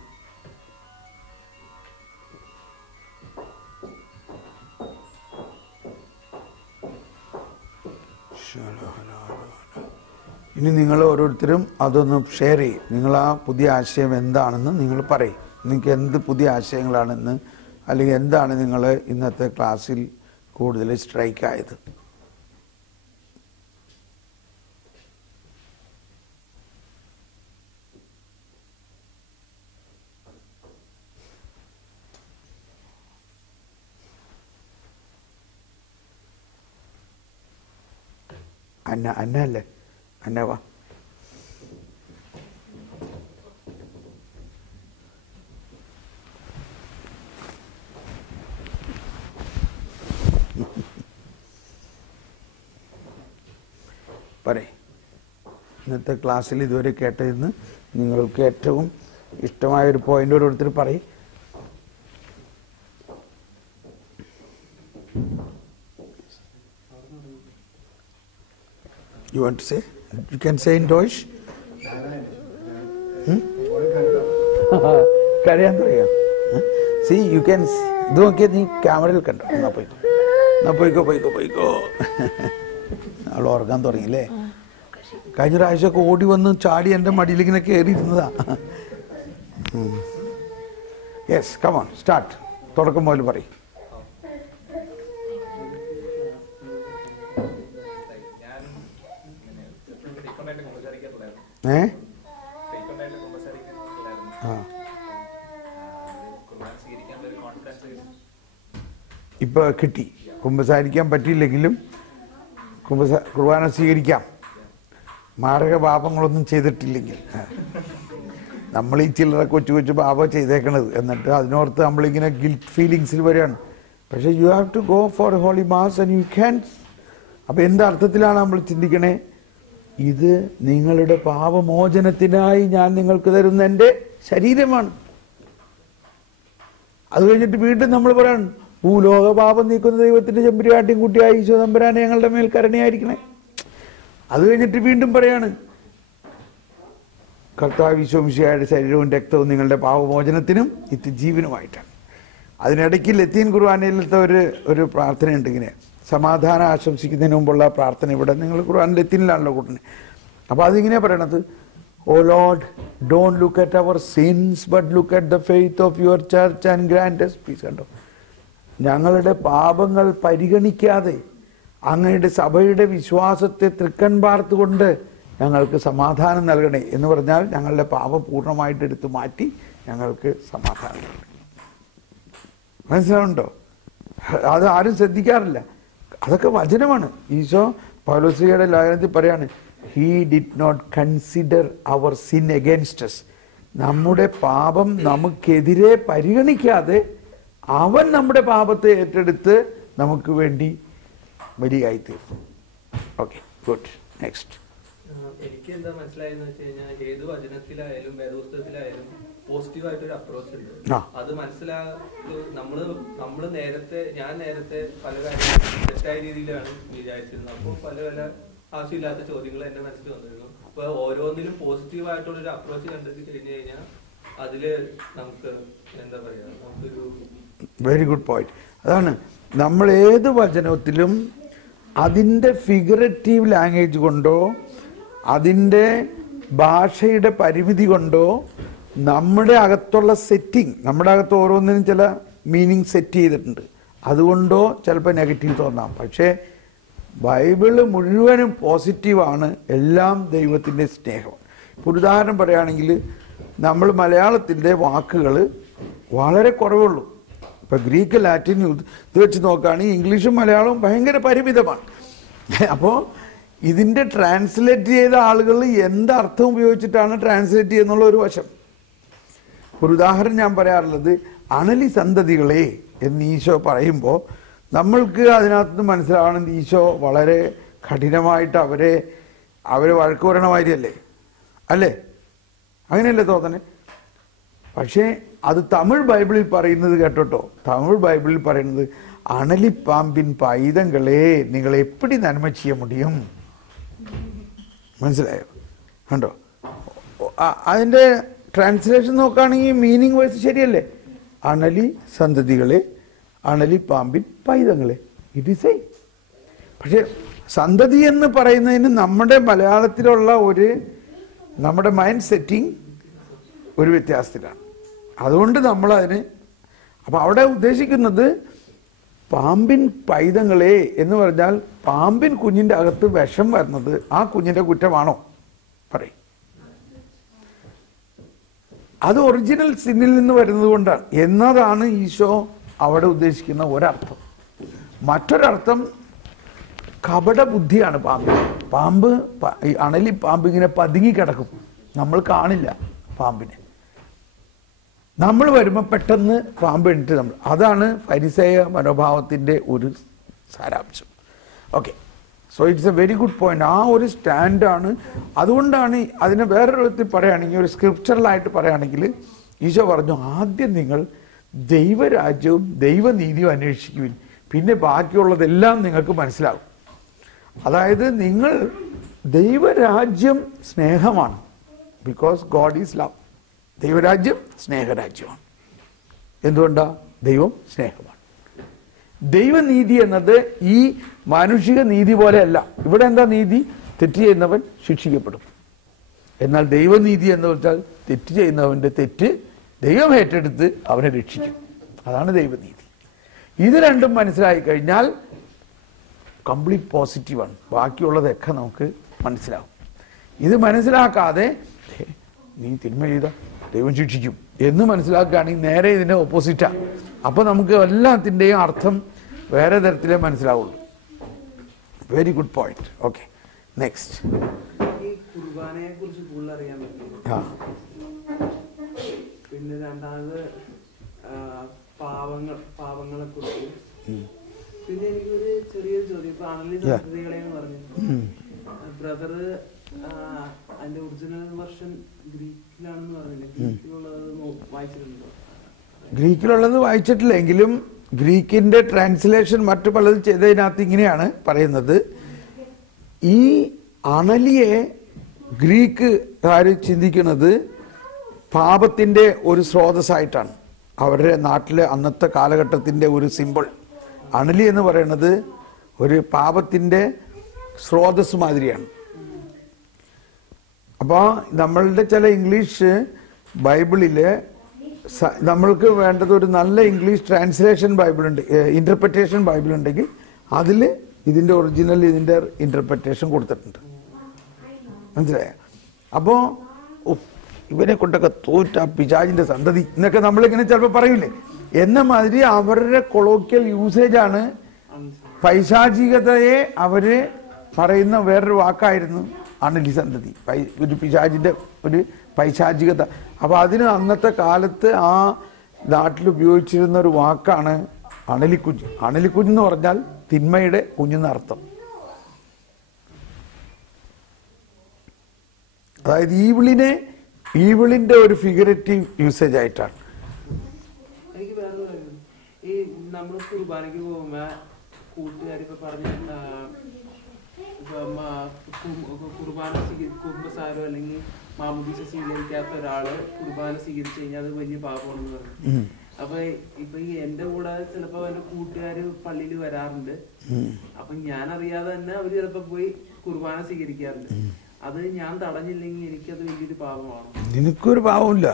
ഇനി നിങ്ങൾ ഓരോരുത്തരും അതൊന്ന് ഷെയർ ചെയ്യും. നിങ്ങൾ ആ പുതിയ ആശയം എന്താണെന്ന് നിങ്ങൾ പറയും. നിങ്ങൾക്ക് എന്ത് പുതിയ ആശയങ്ങളാണെന്ന്, അല്ലെങ്കിൽ എന്താണ് നിങ്ങൾ ഇന്നത്തെ ക്ലാസ്സിൽ കൂടുതൽ സ്ട്രൈക്ക് ആയത്? അന്ന അല്ലേ? അന്ന വാ. പറയ്, ഇന്നത്തെ ക്ലാസ്സിൽ ഇതുവരെ കേട്ടതിന്ന് നിങ്ങൾക്ക് ഏറ്റവും ഇഷ്ടമായ ഒരു പോയിന്റ് ഓരോരുത്തർ പറയും. You want to say? You can say in Deutsch. കരയാൻ പറയാം. See, you can. ഇത് നോക്കിയാൽ നീ ക്യാമറയിൽ കണ്ടോ? എന്നാ പോയിക്കോ. അവൾ ഉറങ്ങാൻ തുടങ്ങിയില്ലേ? കഴിഞ്ഞ പ്രാവശ്യമൊക്കെ ഓടി വന്ന് ചാടി എൻ്റെ മടിയിൽ ഇങ്ങനെ കയറിയിരുന്നതാ. Yes, come on, start. തുടക്കം മുതൽ പറയും. ഇപ്പൊ കിട്ടി. കുമ്പസാരിക്കാൻ പറ്റിയില്ലെങ്കിലും കുർബാന സ്വീകരിക്കാം, മാരക പാപങ്ങളൊന്നും ചെയ്തിട്ടില്ലെങ്കിൽ. നമ്മൾ ഈ ചില്ലറ കൊച്ചു പാപം ചെയ്തേക്കണത്, എന്നിട്ട് അതിനോർത്ത് നമ്മളിങ്ങനെ ഗിൽറ്റ് ഫീലിങ്സിൽ വരികയാണ്. പക്ഷേ you have to go for holy mass and you can. അപ്പം എന്തർത്ഥത്തിലാണ് നമ്മൾ ചിന്തിക്കണേ? ഇത് നിങ്ങളുടെ പാപമോചനത്തിനായി ഞാൻ നിങ്ങൾക്ക് തരുന്ന എൻ്റെ ശരീരമാണ്. അത് കഴിഞ്ഞിട്ട് വീണ്ടും നമ്മൾ പറയണം, ഭൂലോക പാപം നീക്കുന്ന ദൈവത്തിന്റെ ചെമ്പുരാട്ടിയും കുട്ടിയായി ഈശോ തമ്പുരാനെ ഞങ്ങളുടെ മേൽ കരുണയായിരിക്കണേ. അത് കഴിഞ്ഞിട്ട് വീണ്ടും പറയാണ്, കർത്താവ് ഈശോ മിശിഹായുടെ ശരീരവും രക്തവും നിങ്ങളുടെ പാപമോചനത്തിനും നിത്യജീവനുമായിട്ടാണ്. അതിനിടയ്ക്ക് ലത്തീൻ കുർബാനയിലത്തെ ഒരു പ്രാർത്ഥനയുണ്ട്, ഇങ്ങനെ സമാധാനം ആശംസിക്കുന്നതിന് മുമ്പുള്ള പ്രാർത്ഥന. ഇവിടെ നിങ്ങൾ ഖുർആൻ ലത്തീനിലാണല്ലോ കൂട്ടുന്നത്. അപ്പോൾ അതിങ്ങനെ പറയണത്, O Lord, don't look at our sins but look at the faith of your church and grant us peace. കണ്ടോ, ഞങ്ങളുടെ പാപങ്ങൾ പരിഗണിക്കാതെ അങ്ങയുടെ സഭയുടെ വിശ്വാസത്തെ തൃക്കൺ പാർത്തുകൊണ്ട് ഞങ്ങൾക്ക് സമാധാനം നൽകണേ എന്ന് പറഞ്ഞാൽ ഞങ്ങളുടെ പാപം പൂർണ്ണമായിട്ട് എടുത്തു മാറ്റി ഞങ്ങൾക്ക് സമാധാനം നൽകണേ. മനസ്സിലാവുന്നുണ്ടോ? അത് ആരും ശ്രദ്ധിക്കാറില്ല. അതൊക്കെ വചനമാണ്. ഈശോ പൗലോസ്ലീഹയുടെ ലേഖനത്തിൽ പറയാണ്, He did not consider our sin against us. നമ്മുടെ പാപം നമുക്കെതിരെ പരിഗണിക്കാതെ അവൻ നമ്മുടെ പാപത്തെ ഏറ്റെടുത്ത് നമുക്ക് വേണ്ടി ബലിയായി തീർന്നു. Okay, good. നെക്സ്റ്റ്. എനിക്ക് എന്താ മനസ്സിലായെന്ന് വെച്ച് കഴിഞ്ഞാൽ ഏത് വചനത്തിലായാലും വേദപുസ്തകത്തിലായാലും പോസിറ്റീവായിട്ടൊരു അപ്രോച്ച് ഉണ്ട്. അത് നമ്മള് നേരത്തെ ഞാൻ നേരത്തെ പല കാര്യങ്ങളും തെറ്റായ രീതിയിലാണ് വിചാരിച്ചിരുന്നത്. അപ്പോൾ പല ആവശ്യമില്ലാത്ത ചോദ്യങ്ങൾ എന്റെ മനസ്സിൽ വന്നിരുന്നു. അപ്പൊ ഓരോന്നിലും പോസിറ്റീവായിട്ടുള്ളൊരു അപ്രോച്ച് കണ്ടെത്തി കഴിഞ്ഞു കഴിഞ്ഞാൽ അതില് നമുക്ക് എന്താ പറയാ, നമുക്കൊരു വെരി ഗുഡ് പോയിന്റ്. അതാണ് നമ്മൾ ഏത് വചനത്തിലും അതിൻ്റെ ഫിഗറേറ്റീവ് ലാംഗ്വേജ് കൊണ്ടോ അതിൻ്റെ ഭാഷയുടെ പരിമിതി കൊണ്ടോ നമ്മുടെ അകത്തുള്ള സെറ്റിംഗ്, നമ്മുടെ അകത്ത് ഓരോന്നിനും ചില മീനിങ് സെറ്റ് ചെയ്തിട്ടുണ്ട്, അതുകൊണ്ടോ ചിലപ്പോൾ നെഗറ്റീവ് തോന്നാം. പക്ഷേ ബൈബിള് മുഴുവനും പോസിറ്റീവാണ്, എല്ലാം ദൈവത്തിൻ്റെ സ്നേഹമാണ്. ഇപ്പോൾ ഒരു ഉദാഹരണം പറയുകയാണെങ്കിൽ നമ്മൾ മലയാളത്തിൻ്റെ വാക്കുകൾ വളരെ കുറവുള്ളൂ. ഇപ്പം ഗ്രീക്ക്, ലാറ്റിൻ ഇത് വെച്ച് നോക്കുകയാണെങ്കിൽ ഇംഗ്ലീഷും മലയാളവും ഭയങ്കര പരിമിതമാണ്. അപ്പോൾ ഇതിൻ്റെ ട്രാൻസ്ലേറ്റ് ചെയ്ത ആളുകൾ എന്തർത്ഥം ഉപയോഗിച്ചിട്ടാണ് ട്രാൻസ്ലേറ്റ് ചെയ്യുന്നുള്ള ഒരു വശം. ഒരു ഉദാഹരണം ഞാൻ പറയാറുള്ളത്, അണലി സന്തതികളെ എന്ന് ഈശോ പറയുമ്പോൾ നമ്മൾക്ക് അതിനകത്ത് മനസ്സിലാവണമെന്ന് ഈശോ വളരെ കഠിനമായിട്ട് അവരെ വഴക്ക് പറയണ മാതിരിയല്ലേ, അല്ലേ? അങ്ങനെയല്ലേ തോന്നണേ? പക്ഷേ അത് തമിഴ് ബൈബിളിൽ പറയുന്നത് കേട്ടോട്ടോ. തമിഴ് ബൈബിളിൽ പറയുന്നത്, അണലിപ്പാമ്പിൻ പൈതങ്ങളെ നിങ്ങൾ എപ്പടി നന്മ ചെയ്യ മുടിയും. മനസ്സിലായോ? കണ്ടോ? അതിൻ്റെ ട്രാൻസ്ലേഷൻ നോക്കുകയാണെങ്കിൽ മീനിങ് വേഴ്സ് ശരിയല്ലേ? അണലി സന്തതികളെ, അണലി പാമ്പിൻ പൈതങ്ങളെ, ഇറ്റ് ഈസ് സെയിം. പക്ഷെ സന്തതി എന്ന് പറയുന്നതിന് നമ്മുടെ മലയാളത്തിലുള്ള നമ്മുടെ മൈൻഡ് സെറ്റിംഗ് ഒരു വ്യത്യാസത്തിലാണ്. അതുകൊണ്ട് നമ്മളതിന് അപ്പം അവിടെ ഉദ്ദേശിക്കുന്നത് പാമ്പിൻ പൈതങ്ങളെ എന്ന് പറഞ്ഞാൽ പാമ്പിൻ കുഞ്ഞിൻ്റെ അകത്ത് വിഷം വരുന്നത് ആ കുഞ്ഞിൻ്റെ കുറ്റമാണോ? പറയും. അത് ഒറിജിനൽ സിന്നിൽ നിന്ന് വരുന്നത് കൊണ്ടാണ് എന്നതാണ് ഈശോ അവിടെ ഉദ്ദേശിക്കുന്ന ഒരർത്ഥം. മറ്റൊരർത്ഥം കപട ബുദ്ധിയാണ് പാമ്പ്. അണലി പാമ്പ് ഇങ്ങനെ പതുങ്ങി കിടക്കും, നമ്മൾ കാണില്ല പാമ്പിനെ. നമ്മൾ വരുമ്പോൾ പെട്ടെന്ന് പാമ്പ് എണിട്ട് അതാണ് ഫരിസേയ മനോഭാവത്തിൻ്റെ ഒരു സാരാംശം. Okay, so it's A very good point. ആ ഒരു സ്റ്റാൻഡാണ്. അതുകൊണ്ടാണ് അതിനെ വേറൊരു വിധത്തിൽ പറയുകയാണെങ്കിൽ, ഒരു സ്ക്രിപ്ചറലായിട്ട് പറയുകയാണെങ്കിൽ ഈശോ പറഞ്ഞു, ആദ്യം നിങ്ങൾ ദൈവരാജ്യവും ദൈവനീതിയും അന്വേഷിക്കുവിൻ, പിന്നെ ബാക്കിയുള്ളതെല്ലാം നിങ്ങൾക്ക് മനസ്സിലാവും. അതായത് നിങ്ങൾ ദൈവരാജ്യം സ്നേഹമാണ്, ബിക്കോസ് ഗോഡ് ഈസ് ലവ്. ദൈവരാജ്യം സ്നേഹരാജ്യമാണ്. എന്തുകൊണ്ടാണ്? ദൈവം സ്നേഹമാണ്. ദൈവനീതി എന്നത് ഈ മാനുഷിക നീതി പോലെയല്ല. ഇവിടെ എന്താ നീതി? തെറ്റ് ചെയ്യുന്നവൻ ശിക്ഷിക്കപ്പെടും. എന്നാൽ ദൈവനീതി എന്ന് വെച്ചാൽ തെറ്റ് ചെയ്യുന്നവൻ്റെ തെറ്റ് ദൈവം ഏറ്റെടുത്ത് അവനെ രക്ഷിക്കും. അതാണ് ദൈവനീതി. ഇത് രണ്ടും മനസ്സിലായി കഴിഞ്ഞാൽ കംപ്ലീറ്റ് പോസിറ്റീവാണ്. ബാക്കിയുള്ളതൊക്കെ നമുക്ക് മനസ്സിലാവും. ഇത് മനസ്സിലാക്കാതെ നീ തിന്മ ചെയ്ത ദൈവം ശിക്ഷിക്കും എന്ന് മനസ്സിലാക്കുകയാണെങ്കിൽ നേരെ ഇതിൻ്റെ ഓപ്പോസിറ്റാണ്. അപ്പോൾ നമുക്ക് എല്ലാത്തിൻ്റെയും അർത്ഥം വേറെ തരത്തിലേ മനസ്സിലാവുള്ളൂ. Very good point. Okay, next. കുർബാനയെ കുറിച്ച് കൂടുതൽ അറിയാൻ പറ്റും. പിന്നെ രണ്ടാമത് പാവങ്ങളെ കുറിച്ച്. പിന്നെ എനിക്കൊരു ചെറിയൊരു ചോദ്യം. ഇപ്പൊ അണലി സന്തതികളെന്ന് പറഞ്ഞു, ബ്രദർ അതിന്റെ ഒറിജിനൽ വെർഷൻ ഗ്രീക്കിലാണെന്ന് പറഞ്ഞില്ലേ? ഗ്രീക്കിലുള്ളത് വായിച്ചിട്ടില്ലെങ്കിലും ഗ്രീക്കിന്റെ ട്രാൻസ്ലേഷൻ മറ്റു പലതും ചെയ്തതിനകത്ത് ഇങ്ങനെയാണ് പറയുന്നത്. ഈ അണലിയെ ഗ്രീക്കുകാർ ചിന്തിക്കുന്നത് പാപത്തിന്റെ ഒരു സ്രോതസ്സായിട്ടാണ്. അവരുടെ നാട്ടിലെ അന്നത്തെ കാലഘട്ടത്തിന്റെ ഒരു സിമ്പിൾ. അണലി എന്ന് പറയുന്നത് ഒരു പാപത്തിന്റെ സ്രോതസ് മാതിരിയാണ്. അപ്പോൾ നമ്മളുടെ ചില ഇംഗ്ലീഷ് ബൈബിളിൽ നമ്മൾക്ക് വേണ്ടത് ഒരു നല്ല ഇംഗ്ലീഷ് ട്രാൻസ്ലേഷൻ ബൈബിളുണ്ട്, ഇൻ്റർപ്രിറ്റേഷൻ ബൈബിളുണ്ടെങ്കിൽ അതിൽ ഇതിൻ്റെ ഒറിജിനൽ ഇതിൻ്റെ ഇൻ്റർപ്രിറ്റേഷൻ കൊടുത്തിട്ടുണ്ട്. മനസ്സിലായ? അപ്പോൾ ഇവനെ കൊണ്ടൊക്കെ തോറ്റ പിശാചിൻ്റെ സന്തതി എന്നൊക്കെ നമ്മളിങ്ങനെ ചിലപ്പോൾ പറയില്ലേ, എന്ന മാതിരി അവരുടെ കൊളോക്കിയൽ യൂസേജാണ് പൈശാചികതയെ അവർ പറയുന്ന വേറൊരു വാക്കായിരുന്നു അണലി സന്തതി, ഒരു പിശാചിൻ്റെ ഒരു പൈശാചികത. അപ്പോൾ അതിന് അന്നത്തെ കാലത്ത് ആ നാട്ടിൽ ഉപയോഗിച്ചിരുന്ന ഒരു വാക്കാണ് അണലിക്കുഞ്ഞ്. അണലിക്കുഞ്ഞെന്ന് പറഞ്ഞാൽ തിന്മയുടെ കുഞ്ഞെന്നർത്ഥം. അതായത് ഈവിളിൻ്റെ ഒരു ഫിഗറേറ്റീവ് യൂസേജ് ആയിട്ടാണ്. എനിക്ക് വേറെ കാര്യം, ഈ നമ്മൾ കുർബാനയ്ക്ക് പോകുമ്പോ കൂട്ടുകാരിപ്പോ പറഞ്ഞ കുർബാന കുമ്പസാരോ അല്ലെങ്കിൽ മാമുദീസ സ്വീകരിക്കാത്ത ഒരാള് കുർബാന സ്വീകരിച്ചു കഴിഞ്ഞാൽ അത് വലിയ പാപമാണെന്ന് പറഞ്ഞു. അപ്പൊ ഈ എന്റെ കൂടെ ചിലപ്പോ എന്റെ കൂട്ടുകാര് പള്ളിയിൽ വരാറുണ്ട്. അപ്പൊ ഞാൻ അറിയാതെ തന്നെ അവര് ചിലപ്പോ പോയി കുർബാന സ്വീകരിക്കാറുണ്ട്. അത് ഞാൻ തടഞ്ഞില്ലെങ്കിൽ എനിക്കത് വലിയൊരു പാപമാണ്. നിനക്കൊരു പാവമില്ല,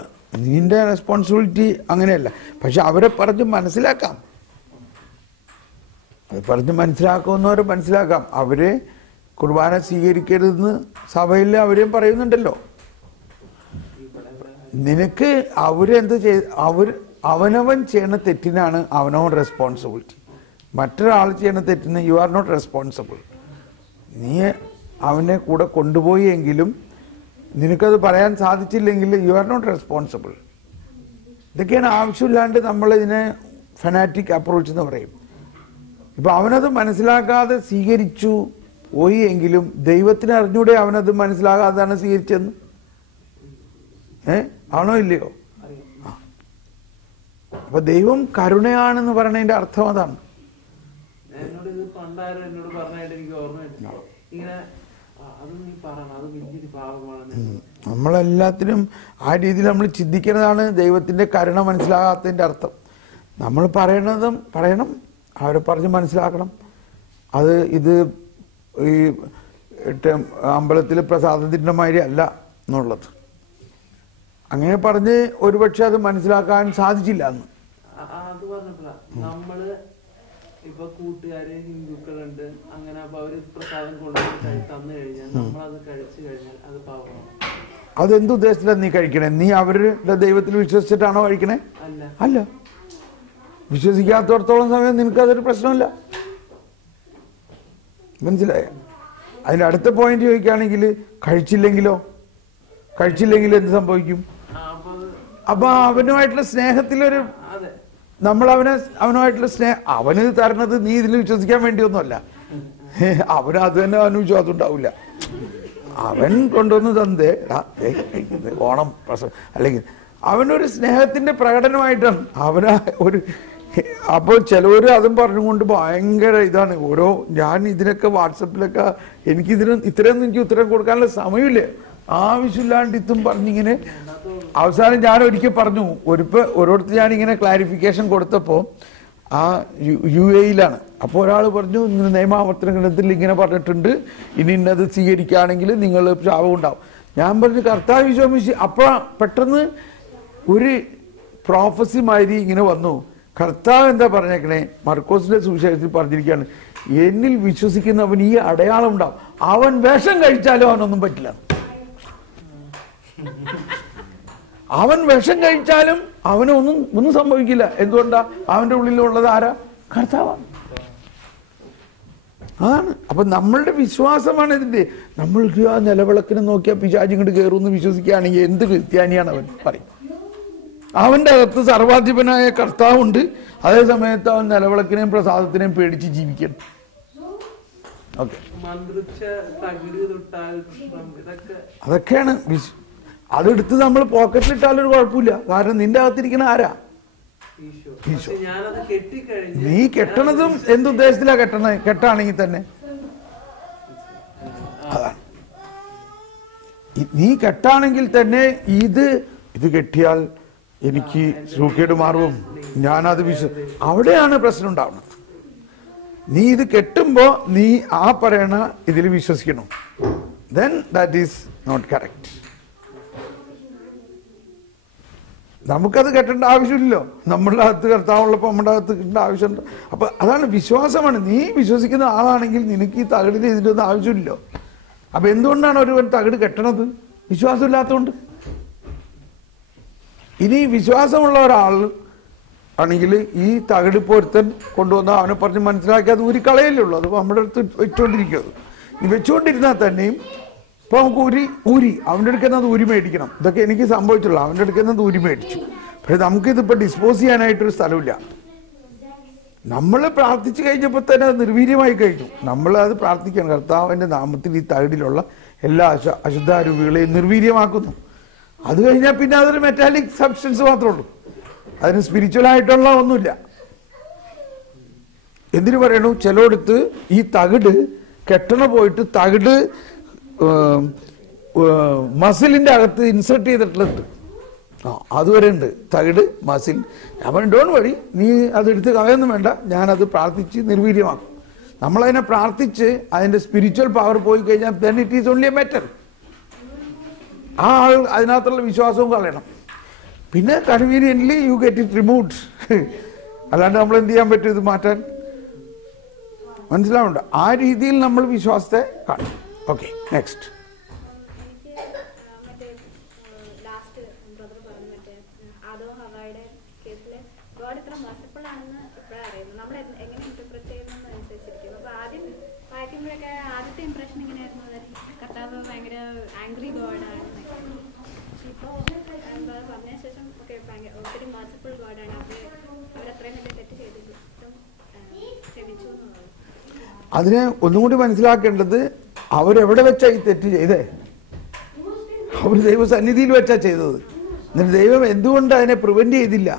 നിന്റെ റെസ്പോൺസിബിലിറ്റി അങ്ങനെയല്ല. പക്ഷെ അവരെ പറഞ്ഞ് മനസ്സിലാക്കാം, അത് പറഞ്ഞ് മനസ്സിലാക്കുന്നവരെ മനസ്സിലാക്കാം. അവരെ കുർബാന സ്വീകരിക്കരുതെന്ന് സഭയിൽ അവരെയും പറയുന്നുണ്ടല്ലോ. നിനക്ക് അവരെന്ത് അവനവൻ ചെയ്യണ തെറ്റിനാണ് അവനവൻ റെസ്പോൺസിബിലിറ്റി. മറ്റൊരാൾ ചെയ്യണ തെറ്റിന് യു ആർ നോട്ട് റെസ്പോൺസിബിൾ. നീ അവനെ കൂടെ കൊണ്ടുപോയി എങ്കിലും നിനക്കത് പറയാൻ സാധിച്ചില്ലെങ്കിൽ യു ആർ നോട്ട് റെസ്പോൺസിബിൾ. ഇതൊക്കെയാണ് ആവശ്യമില്ലാണ്ട് നമ്മളിതിനെ ഫനാറ്റിക് അപ്രോച്ച് എന്ന് പറയും. ഇപ്പം അവനത് മനസ്സിലാക്കാതെ സ്വീകരിച്ചു പോയി എങ്കിലും ദൈവത്തിന് അറിഞ്ഞൂടെ അവനത് മനസ്സിലാകാതാണ് സ്വീകരിച്ചെന്ന്? ആണോ ഇല്ലയോ? അപ്പൊ ദൈവം കരുണയാണെന്ന് പറയുന്നതിന്റെ അർത്ഥം അതാണ്. എന്നോട് ഇത് പണ്ടാരും എന്നോട് പറഞ്ഞായിട്ട് എനിക്ക് ഓർമ്മയില്ല. ഇങ്ങനെ നമ്മളെല്ലാത്തിനും ആ രീതിയിൽ നമ്മൾ ചിന്തിക്കുന്നതാണ് ദൈവത്തിന്റെ കരുണ മനസ്സിലാകാത്തതിന്റെ അർത്ഥം. നമ്മൾ പറയണം, അവരെ പറഞ്ഞ് മനസ്സിലാക്കണം. ഇത് ഈ അമ്പലത്തിലെ പ്രസാദത്തിന്റെ മാതിരി അല്ല എന്നുള്ളത്. അങ്ങനെ പറഞ്ഞ് ഒരുപക്ഷെ അത് മനസ്സിലാക്കാൻ സാധിച്ചില്ല എന്ന്. അത് പറഞ്ഞപ്പോഴാ നമ്മള് ഇപ്പൊ കൂട്ടുകാര് ഹിന്ദുക്കളുണ്ട്, അങ്ങനെ അപ്പൊ അവര് പ്രസാദം കൊണ്ടുപോയി തന്നു കഴിഞ്ഞാൽ നമ്മളത് കഴിച്ചു കഴിഞ്ഞാൽ അത് പാവമാണ്. അതെന്ത് ഉദ്ദേശത്തിലാണ് നീ കഴിക്കണേ? നീ അവരുടെ ദൈവത്തിൽ വിശ്വസിച്ചിട്ടാണോ കഴിക്കണേ? അല്ല. വിശ്വസിക്കാത്തടത്തോളം സമയം നിനക്കതൊരു പ്രശ്നമില്ല. മനസ്സിലായ? അതിന്റെ അടുത്ത പോയിന്റ് ചോദിക്കുകയാണെങ്കിൽ കഴിച്ചില്ലെങ്കിൽ എന്ത് സംഭവിക്കും? അപ്പൊ അവനുമായിട്ടുള്ള സ്നേഹത്തിലൊരു നമ്മൾ അവനുമായിട്ടുള്ള സ്നേഹം, അവന് തരണത് നീ ഇതിൽ വിശ്വസിക്കാൻ വേണ്ടിയൊന്നുമല്ല. അവന് അത് തന്നെ അവന് വിശ്വാസം ഉണ്ടാവില്ല. അവൻ കൊണ്ടുവന്ന് തന്നേ ഓണം അല്ലെങ്കിൽ അവനൊരു സ്നേഹത്തിന്റെ പ്രകടനമായിട്ടാണ് അവന് അപ്പോൾ ചിലവര് അതും പറഞ്ഞുകൊണ്ട് ഭയങ്കര ഇതാണ്. ഞാൻ ഇതിനൊക്കെ വാട്സപ്പിലൊക്കെ ഇത്രയൊന്നും എനിക്ക് ഉത്തരം കൊടുക്കാനുള്ള സമയമില്ലേ, ആവശ്യമില്ലാണ്ട് ഇതും പറഞ്ഞിങ്ങനെ അവസാനം ഞാൻ ഒരിക്കൽ പറഞ്ഞു, ഒരിടത്ത് ഞാനിങ്ങനെ ക്ലാരിഫിക്കേഷൻ കൊടുത്തപ്പോൾ ആ UAE-ലാണ്. അപ്പോൾ ഒരാൾ പറഞ്ഞു, ഇങ്ങനെ നിയമാവർത്തന ഗ്രന്ഥത്തിൽ ഇങ്ങനെ പറഞ്ഞിട്ടുണ്ട്, ഇനി ഇന്നത് സ്വീകരിക്കുകയാണെങ്കിൽ നിങ്ങൾ ശാപം ഉണ്ടാവും. ഞാൻ പറഞ്ഞു കർത്താവ് വിശ്വസിച്ച്. അപ്പോൾ പെട്ടെന്ന് ഒരു പ്രോഫസി മാതിരി ഇങ്ങനെ വന്നു. കർത്താവ് എന്താ പറഞ്ഞേക്കണേ? മർക്കോസിന്റെ സുവിശേഷത്തിൽ പറഞ്ഞിരിക്കുകയാണ്, എന്നിൽ വിശ്വസിക്കുന്നവൻ ഈ അടയാളം ഉണ്ടാവും, അവൻ വിഷം കഴിച്ചാലും അവനൊന്നും പറ്റില്ല. അവൻ വിഷം കഴിച്ചാലും ഒന്നും സംഭവിക്കില്ല. എന്തുകൊണ്ടാ? അവന്റെ ഉള്ളിലുള്ളത് ആരാ? കർത്താവാണ്. അതാണ്. അപ്പൊ നമ്മളുടെ വിശ്വാസമാണ് ഇതിന്റെ. നമ്മൾക്ക് ആ നിലവിളക്കിനെ നോക്കിയാൽ പിശാച് ഇങ്ങോട്ട് കയറുമെന്ന് വിശ്വസിക്കുകയാണെങ്കിൽ എന്ത് ക്രിസ്ത്യാനിയാണ് അവൻ പറയും. അവന്റെ അകത്ത് സർവാധിപനായ കർത്താവുണ്ട്, അതേ സമയത്ത് അവൻ നിലവിളക്കിനെയും പ്രസാദത്തിനെയും പേടിച്ച് ജീവിക്കണം. ഓക്കെ, അതൊക്കെയാണ് അതെടുത്ത് നമ്മൾ പോക്കറ്റിലിട്ടാലൊരു കുഴപ്പമില്ല. കാരണം നിന്റെ അകത്തിരിക്കണ ആരാ? ഈശോ. നീ കെട്ടണതും എന്തുദ്ദേശത്തിലാ കെട്ടാണെങ്കിൽ തന്നെ അതാണ്. നീ കെട്ടാണെങ്കിൽ തന്നെ ഇത് കെട്ടിയാൽ എനിക്ക് സൂക്കേട് മാറും, ഞാനത് അവിടെയാണ് പ്രശ്നം ഉണ്ടാവുന്നത്. നീ ഇത് കെട്ടുമ്പോ നീ ആ പറയണ ഇതിൽ വിശ്വസിക്കണം. then that is not correct. നമുക്കത് കെട്ടേണ്ട ആവശ്യമില്ലല്ലോ. നമ്മളുടെ അകത്ത് കർത്താവുള്ളപ്പോൾ നമ്മുടെ അകത്ത് കിട്ടേണ്ട ആവശ്യമുണ്ട്. അപ്പൊ അതാണ് വിശ്വാസമാണ്. നീ വിശ്വസിക്കുന്ന ആളാണെങ്കിൽ നിനക്ക് ഈ തകിടിന് ഇതിൻ്റെ ഒന്നും ആവശ്യമില്ലല്ലോ. അപ്പൊ എന്തുകൊണ്ടാണ് ഒരുവൻ തകിട് കെട്ടണത്? വിശ്വാസമില്ലാത്തതുകൊണ്ട്. ഇനി വിശ്വാസമുള്ള ഒരാൾ ആണെങ്കിൽ ഈ തകിട് പൊരുത്തൻ കൊണ്ടുവന്ന അവനെ പറഞ്ഞ് മനസ്സിലാക്കി അത് ഊരിക്കളയല്ലേ ഉള്ളൂ. അത് നമ്മുടെ അടുത്ത് വെച്ചുകൊണ്ടിരിക്കുന്നത്. ഈ വെച്ചുകൊണ്ടിരുന്നാൽ തന്നെയും ഇപ്പൊ നമുക്ക് ഊരി അവൻ്റെ അടുക്കുന്നത് ഊരി മേടിക്കണം. ഇതൊക്കെ എനിക്ക് സംഭവിച്ചുള്ളൂ. അവൻ്റെ അടുക്കുന്നത് ഊരി മേടിച്ചു. പക്ഷെ നമുക്കിതിപ്പോൾ ഡിസ്പോസ് ചെയ്യാനായിട്ടൊരു സ്ഥലമില്ല. നമ്മൾ പ്രാർത്ഥിച്ചു കഴിഞ്ഞപ്പോൾ തന്നെ അത് നിർവീര്യമായി കഴിഞ്ഞു. നമ്മൾ അത് പ്രാർത്ഥിക്കണം, കർത്താവിൻ്റെ നാമത്തിൽ ഈ തകിടിലുള്ള എല്ലാ അശുദ്ധാരൂപികളെയും നിർവീര്യമാക്കുന്നു. അത് കഴിഞ്ഞാൽ പിന്നെ അതൊരു മെറ്റാലിക് സബ്സ്റ്റൻസ് മാത്രമേ ഉള്ളൂ. അതിന് സ്പിരിച്വലായിട്ടുള്ള ഒന്നുമില്ല. എന്തിനു പറയണു? ചിലയിടത്ത് ഈ തകിട് കെട്ടണ പോയിട്ട് തകിട് മസിലിൻ്റെ അകത്ത് ഇൻസേർട്ട് ചെയ്തിട്ടുള്ളത്. അതുവരെ ഉണ്ട് തകിട് മസിൽ. അവൻ ഡോൺ വഴി, നീ അതെടുത്ത് കളയൊന്നും വേണ്ട, ഞാനത് പ്രാർത്ഥിച്ച് നിർവീര്യമാക്കും. നമ്മളതിനെ പ്രാർത്ഥിച്ച് അതിൻ്റെ സ്പിരിച്വൽ പവർ പോയി കഴിഞ്ഞാൽ then it is only a matter. ആ ആൾ അതിനകത്തുള്ള വിശ്വാസവും കളയണം. പിന്നെ conveniently you get it removed. അല്ലാണ്ട് നമ്മൾ എന്ത് ചെയ്യാൻ പറ്റും ഇത് മാറ്റാൻ? മനസ്സിലാവുന്നുണ്ട്? ആ രീതിയിൽ നമ്മൾ വിശ്വാസത്തെ കാണും. Okay, next. അതിനെ ഒന്നും കൂടി മനസ്സിലാക്കേണ്ടത്, അവരെവിടെ വെച്ചാ ഈ തെറ്റ് ചെയ്തേ? അവർ ദൈവസന്നിധിയിൽ വെച്ചാ ചെയ്തത്. എന്നിട്ട് ദൈവം എന്തുകൊണ്ട് അതിനെ പ്രിവെന്റ് ചെയ്തില്ല?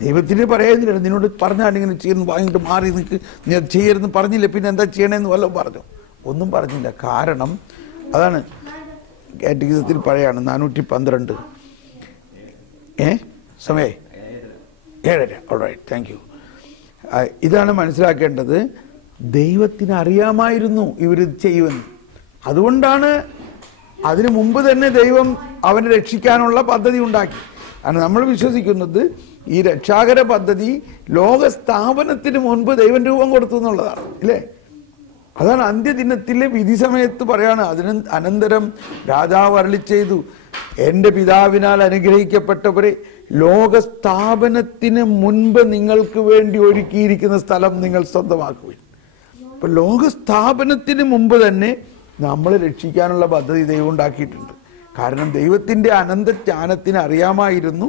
ദൈവത്തിന് പറയുന്നില്ല, നിന്നോട് പറഞ്ഞാൽ ഇങ്ങനെ ചെയ്യുന്നു, വാങ്ങിട്ട് മാറി നിൽക്ക്, നീ അത് ചെയ്യരുതെന്ന് പറഞ്ഞില്ല, പിന്നെ എന്താ ചെയ്യണമെന്ന് വല്ലതും പറഞ്ഞു? ഒന്നും പറഞ്ഞില്ല. കാരണം അതാണ് കാറ്റഗിസത്തിൽ പറയാണ് 412. സമയം 7:30. Alright, thank you. ഇതാണ് മനസ്സിലാക്കേണ്ടത്. ദൈവത്തിന് അറിയാമായിരുന്നു ഇവരിത് ചെയ്യുമെന്ന്. അതുകൊണ്ടാണ് അതിനു മുമ്പ് തന്നെ ദൈവം അവനെ രക്ഷിക്കാനുള്ള പദ്ധതി ഉണ്ടാക്കി. കാരണം നമ്മൾ വിശ്വസിക്കുന്നത് ഈ രക്ഷാകര പദ്ധതി ലോകസ്ഥാപനത്തിന് മുൻപ് ദൈവം രൂപം കൊടുത്തു എന്നുള്ളതാണ്, ഇല്ലേ? അതാണ് അന്ത്യദിനത്തിലെ വിധി സമയത്ത് പറയാണ്. അനന്തരം രാജാവ് അരുളി ചെയ്തു, എൻ്റെ പിതാവിനാൽ അനുഗ്രഹിക്കപ്പെട്ടവരെ, ലോകസ്ഥാപനത്തിന് മുൻപ് നിങ്ങൾക്ക് വേണ്ടി ഒരുക്കിയിരിക്കുന്ന സ്ഥലം നിങ്ങൾ സ്വന്തമാക്കുവിൻ. ഇപ്പൊ ലോകസ്ഥാപനത്തിന് മുമ്പ് തന്നെ നമ്മൾ രക്ഷിക്കാനുള്ള പദ്ധതി ദൈവം ഉണ്ടാക്കിയിട്ടുണ്ട്. കാരണം ദൈവത്തിൻ്റെ അനന്തജ്ഞാനത്തിന് അറിയാമായിരുന്നു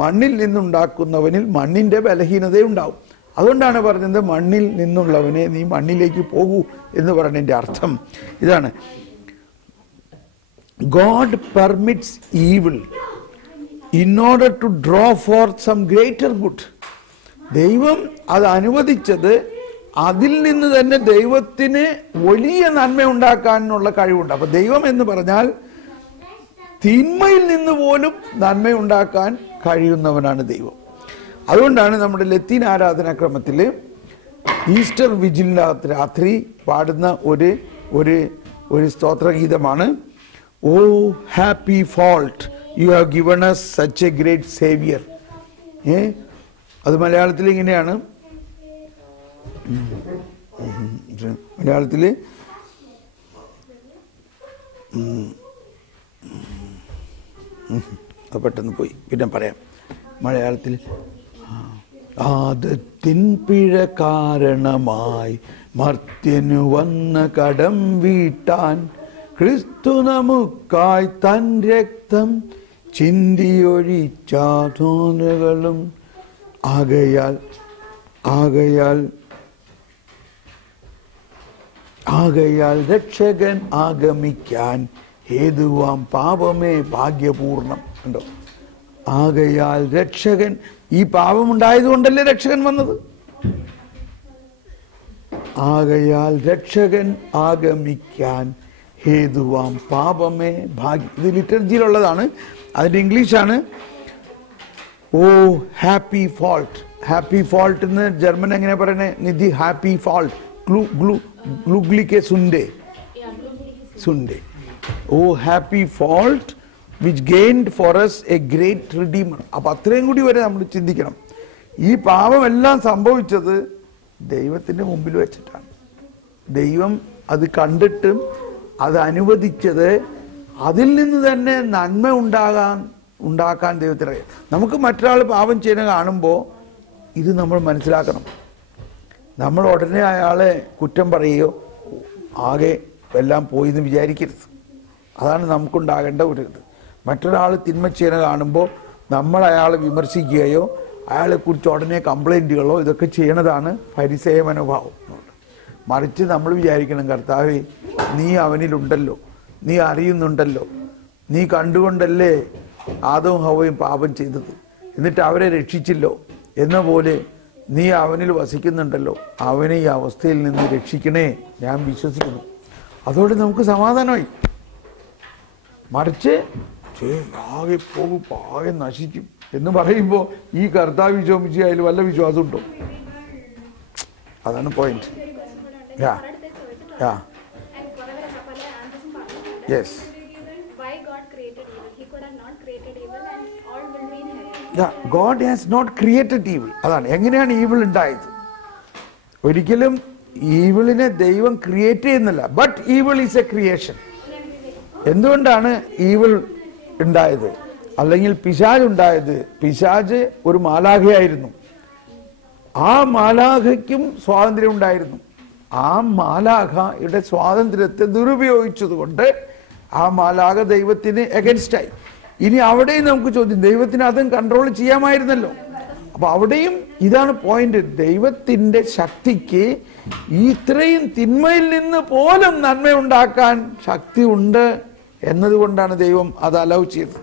മണ്ണിൽ നിന്നുണ്ടാക്കുന്നവനിൽ മണ്ണിൻ്റെ ബലഹീനതയുണ്ടാവും. അതുകൊണ്ടാണ് പറഞ്ഞത് മണ്ണിൽ നിന്നുള്ളവനെ നീ മണ്ണിലേക്ക് പോകൂ എന്ന് പറഞ്ഞതിൻ്റെ അർത്ഥം ഇതാണ്. God permits evil in order to draw forth some greater good. ദൈവം അത് അനുവദിച്ചത് അതിൽ നിന്ന് തന്നെ ദൈവത്തിന് വലിയ നന്മ ഉണ്ടാക്കാനുള്ള കഴിവുണ്ട്. അപ്പൊ ദൈവം എന്ന് പറഞ്ഞാൽ തിന്മയിൽ നിന്ന് പോലും നന്മ ഉണ്ടാക്കാൻ കഴിയുന്നവനാണ് ദൈവം. അതുകൊണ്ടാണ് നമ്മുടെ ലത്തീൻ ആരാധനാക്രമത്തിൽ ഈസ്റ്റർ വിജിലിനകത്ത് രാത്രി പാടുന്ന ഒരു സ്തോത്രഗീതമാണ് O happy fault you have given us such a great savior. അത് മലയാളത്തിൽ ഇങ്ങനെയാണ്. മലയാളത്തിൽ പെട്ടെന്ന് പോയി, പിന്നെ പറയാം. മലയാളത്തിൽ ആദത്തിൻ പിഴ കാരണമായി മർത്യനു വന്ന കടം വീട്ടാൻ ക്രിസ്തു നമുക്കായി തൻ രക്തം ചിന്തിയൊഴിച്ചാതോനുകളും ആകയാൽ രക്ഷകൻ ആഗമിക്കാൻ ഹേതുവാം പാപമേ ഭാഗ്യപൂർണം. ഉണ്ടോ? ആകയാൽ രക്ഷകൻ, ഈ പാപമുണ്ടായതുകൊണ്ടല്ലേ രക്ഷകൻ വന്നത്. ആകയാൽ രക്ഷകൻ ആഗമിക്കാൻ ഹേതുവാം പാപമേ ഭാഗ്യം. ഇത് ലിറ്റർജിയിലുള്ളതാണ്. അതിൻ്റെ ഇംഗ്ലീഷാണ് O happy fault. Happy fault എന്ന് ജർമ്മൻ എങ്ങനെ പറയണേ? നിധി ഹാപ്പി ഫോൾട്ട് ഗ്ലുഗ്ലിക്കെ സുണ്ടേ. O happy fault which gained for us a great redeemer. അപ്പൊ അത്രയും കൂടി വരെ നമ്മൾ ചിന്തിക്കണം. ഈ പാപമെല്ലാം സംഭവിച്ചത് ദൈവത്തിന്റെ മുമ്പിൽ വെച്ചിട്ടാണ്. ദൈവം അത് കണ്ടിട്ടും അത് അനുവദിച്ചത് അതിൽ നിന്ന് തന്നെ നന്മ ഉണ്ടാക്കാൻ ദൈവത്തിനറിയാം. നമുക്ക് മറ്റൊരാൾ പാപം ചെയ്യുന്ന കാണുമ്പോൾ ഇത് നമ്മൾ മനസ്സിലാക്കണം. നമ്മൾ ഉടനെ അയാളെ കുറ്റം പറയുകയോ ആകെ എല്ലാം പോയി എന്ന് വിചാരിക്കരുത്. അതാണ് നമുക്കുണ്ടാകേണ്ട ഒരു ഇത്. മറ്റൊരാൾ തിന്മ ചെയ്യുന്ന കാണുമ്പോൾ നമ്മൾ അയാളെ വിമർശിക്കുകയോ അയാളെക്കുറിച്ച് ഉടനെ കംപ്ലൈൻറ്റുകളോ ഇതൊക്കെ ചെയ്യണതാണ് ഫരിസേയ മനോഭാവം. മറിച്ച് നമ്മൾ വിചാരിക്കണം, കർത്താവേ നീ അവനിലുണ്ടല്ലോ, നീ അറിയുന്നുണ്ടല്ലോ, നീ കണ്ടുകൊണ്ടല്ലേ ആദവും ഹവ്വയും പാപം ചെയ്തത്, എന്നിട്ട് അവരെ രക്ഷിച്ചില്ലോ എന്ന പോലെ നീ അവനിൽ വസിക്കുന്നുണ്ടല്ലോ, അവനെ ഈ അവസ്ഥയിൽ നിന്ന് രക്ഷിക്കണേ ഞാൻ വിശ്വസിക്കുന്നു. അതോടെ നമുക്ക് സമാധാനമായി. മറിച്ച് ആകെ പോകും, ആകെ നശിക്കും എന്ന് പറയുമ്പോൾ ഈ കർത്താവ് വിശ്വസിച്ച് അതിൽ വല്ല വിശ്വാസമുണ്ടോ? അതാണ് point. Yes, God has not created evil. അതാണ് എങ്ങനെയാണ് ഈവിൾ ഉണ്ടായത്. ഒരിക്കലും ഈവിളിനെ ദൈവം ക്രിയേറ്റ് ചെയ്യുന്നില്ല. But evil is a creation. എന്തുകൊണ്ടാണ് ഈവിൾ ഉണ്ടായത് അല്ലെങ്കിൽ പിശാച് ഉണ്ടായത്? പിശാച് ഒരു മാലാഖയായിരുന്നു. ആ മാലാഖയ്ക്കും സ്വാതന്ത്ര്യം ഉണ്ടായിരുന്നു. ആ മാലാഖയുടെ സ്വാതന്ത്ര്യത്തെ ദുരുപയോഗിച്ചത് കൊണ്ട് ആ മാലാഖ ദൈവത്തിന് എഗൻസ്റ്റായി. ഇനി അവിടെയും നമുക്ക് ചോദ്യം, ദൈവത്തിന് അതും കൺട്രോൾ ചെയ്യാമായിരുന്നല്ലോ. അപ്പൊ അവിടെയും ഇതാണ് പോയിന്റ്. ദൈവത്തിന്റെ ശക്തിക്ക് ഇത്രയും തിന്മയിൽ നിന്ന് പോലും നന്മ ഉണ്ടാക്കാൻ ശക്തി ഉണ്ട് എന്നതുകൊണ്ടാണ് ദൈവം അത് അലൗ ചെയ്തത്.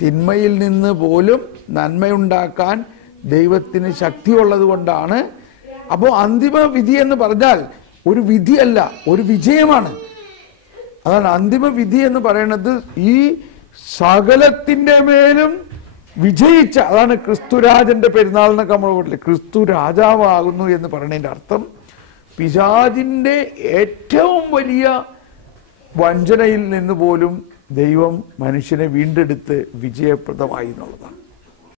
തിന്മയിൽ നിന്ന് പോലും നന്മയുണ്ടാക്കാൻ ദൈവത്തിന് ശക്തിയുള്ളത് കൊണ്ടാണ്. അപ്പോൾ അന്തിമ വിധി എന്ന് പറഞ്ഞാൽ ഒരു വിധിയല്ല, ഒരു വിജയമാണ്. അതാണ് അന്തിമ വിധി എന്ന് പറയുന്നത്. ഈ സകലത്തിന്റെ മേലും വിജയിച്ച, അതാണ് ക്രിസ്തുരാജന്റെ പെരുന്നാൾ എന്നൊക്കെ നമ്മൾ പറഞ്ഞില്ലേ, ക്രിസ്തു രാജാവാകുന്നു എന്ന് പറയുന്നതിന്റെ അർത്ഥം പിശാചിന്റെ ഏറ്റവും വലിയ വഞ്ചനയിൽ നിന്ന് പോലും ദൈവം മനുഷ്യനെ വീണ്ടെടുത്ത് വിജയപ്രദമായി എന്നുള്ളതാണ്.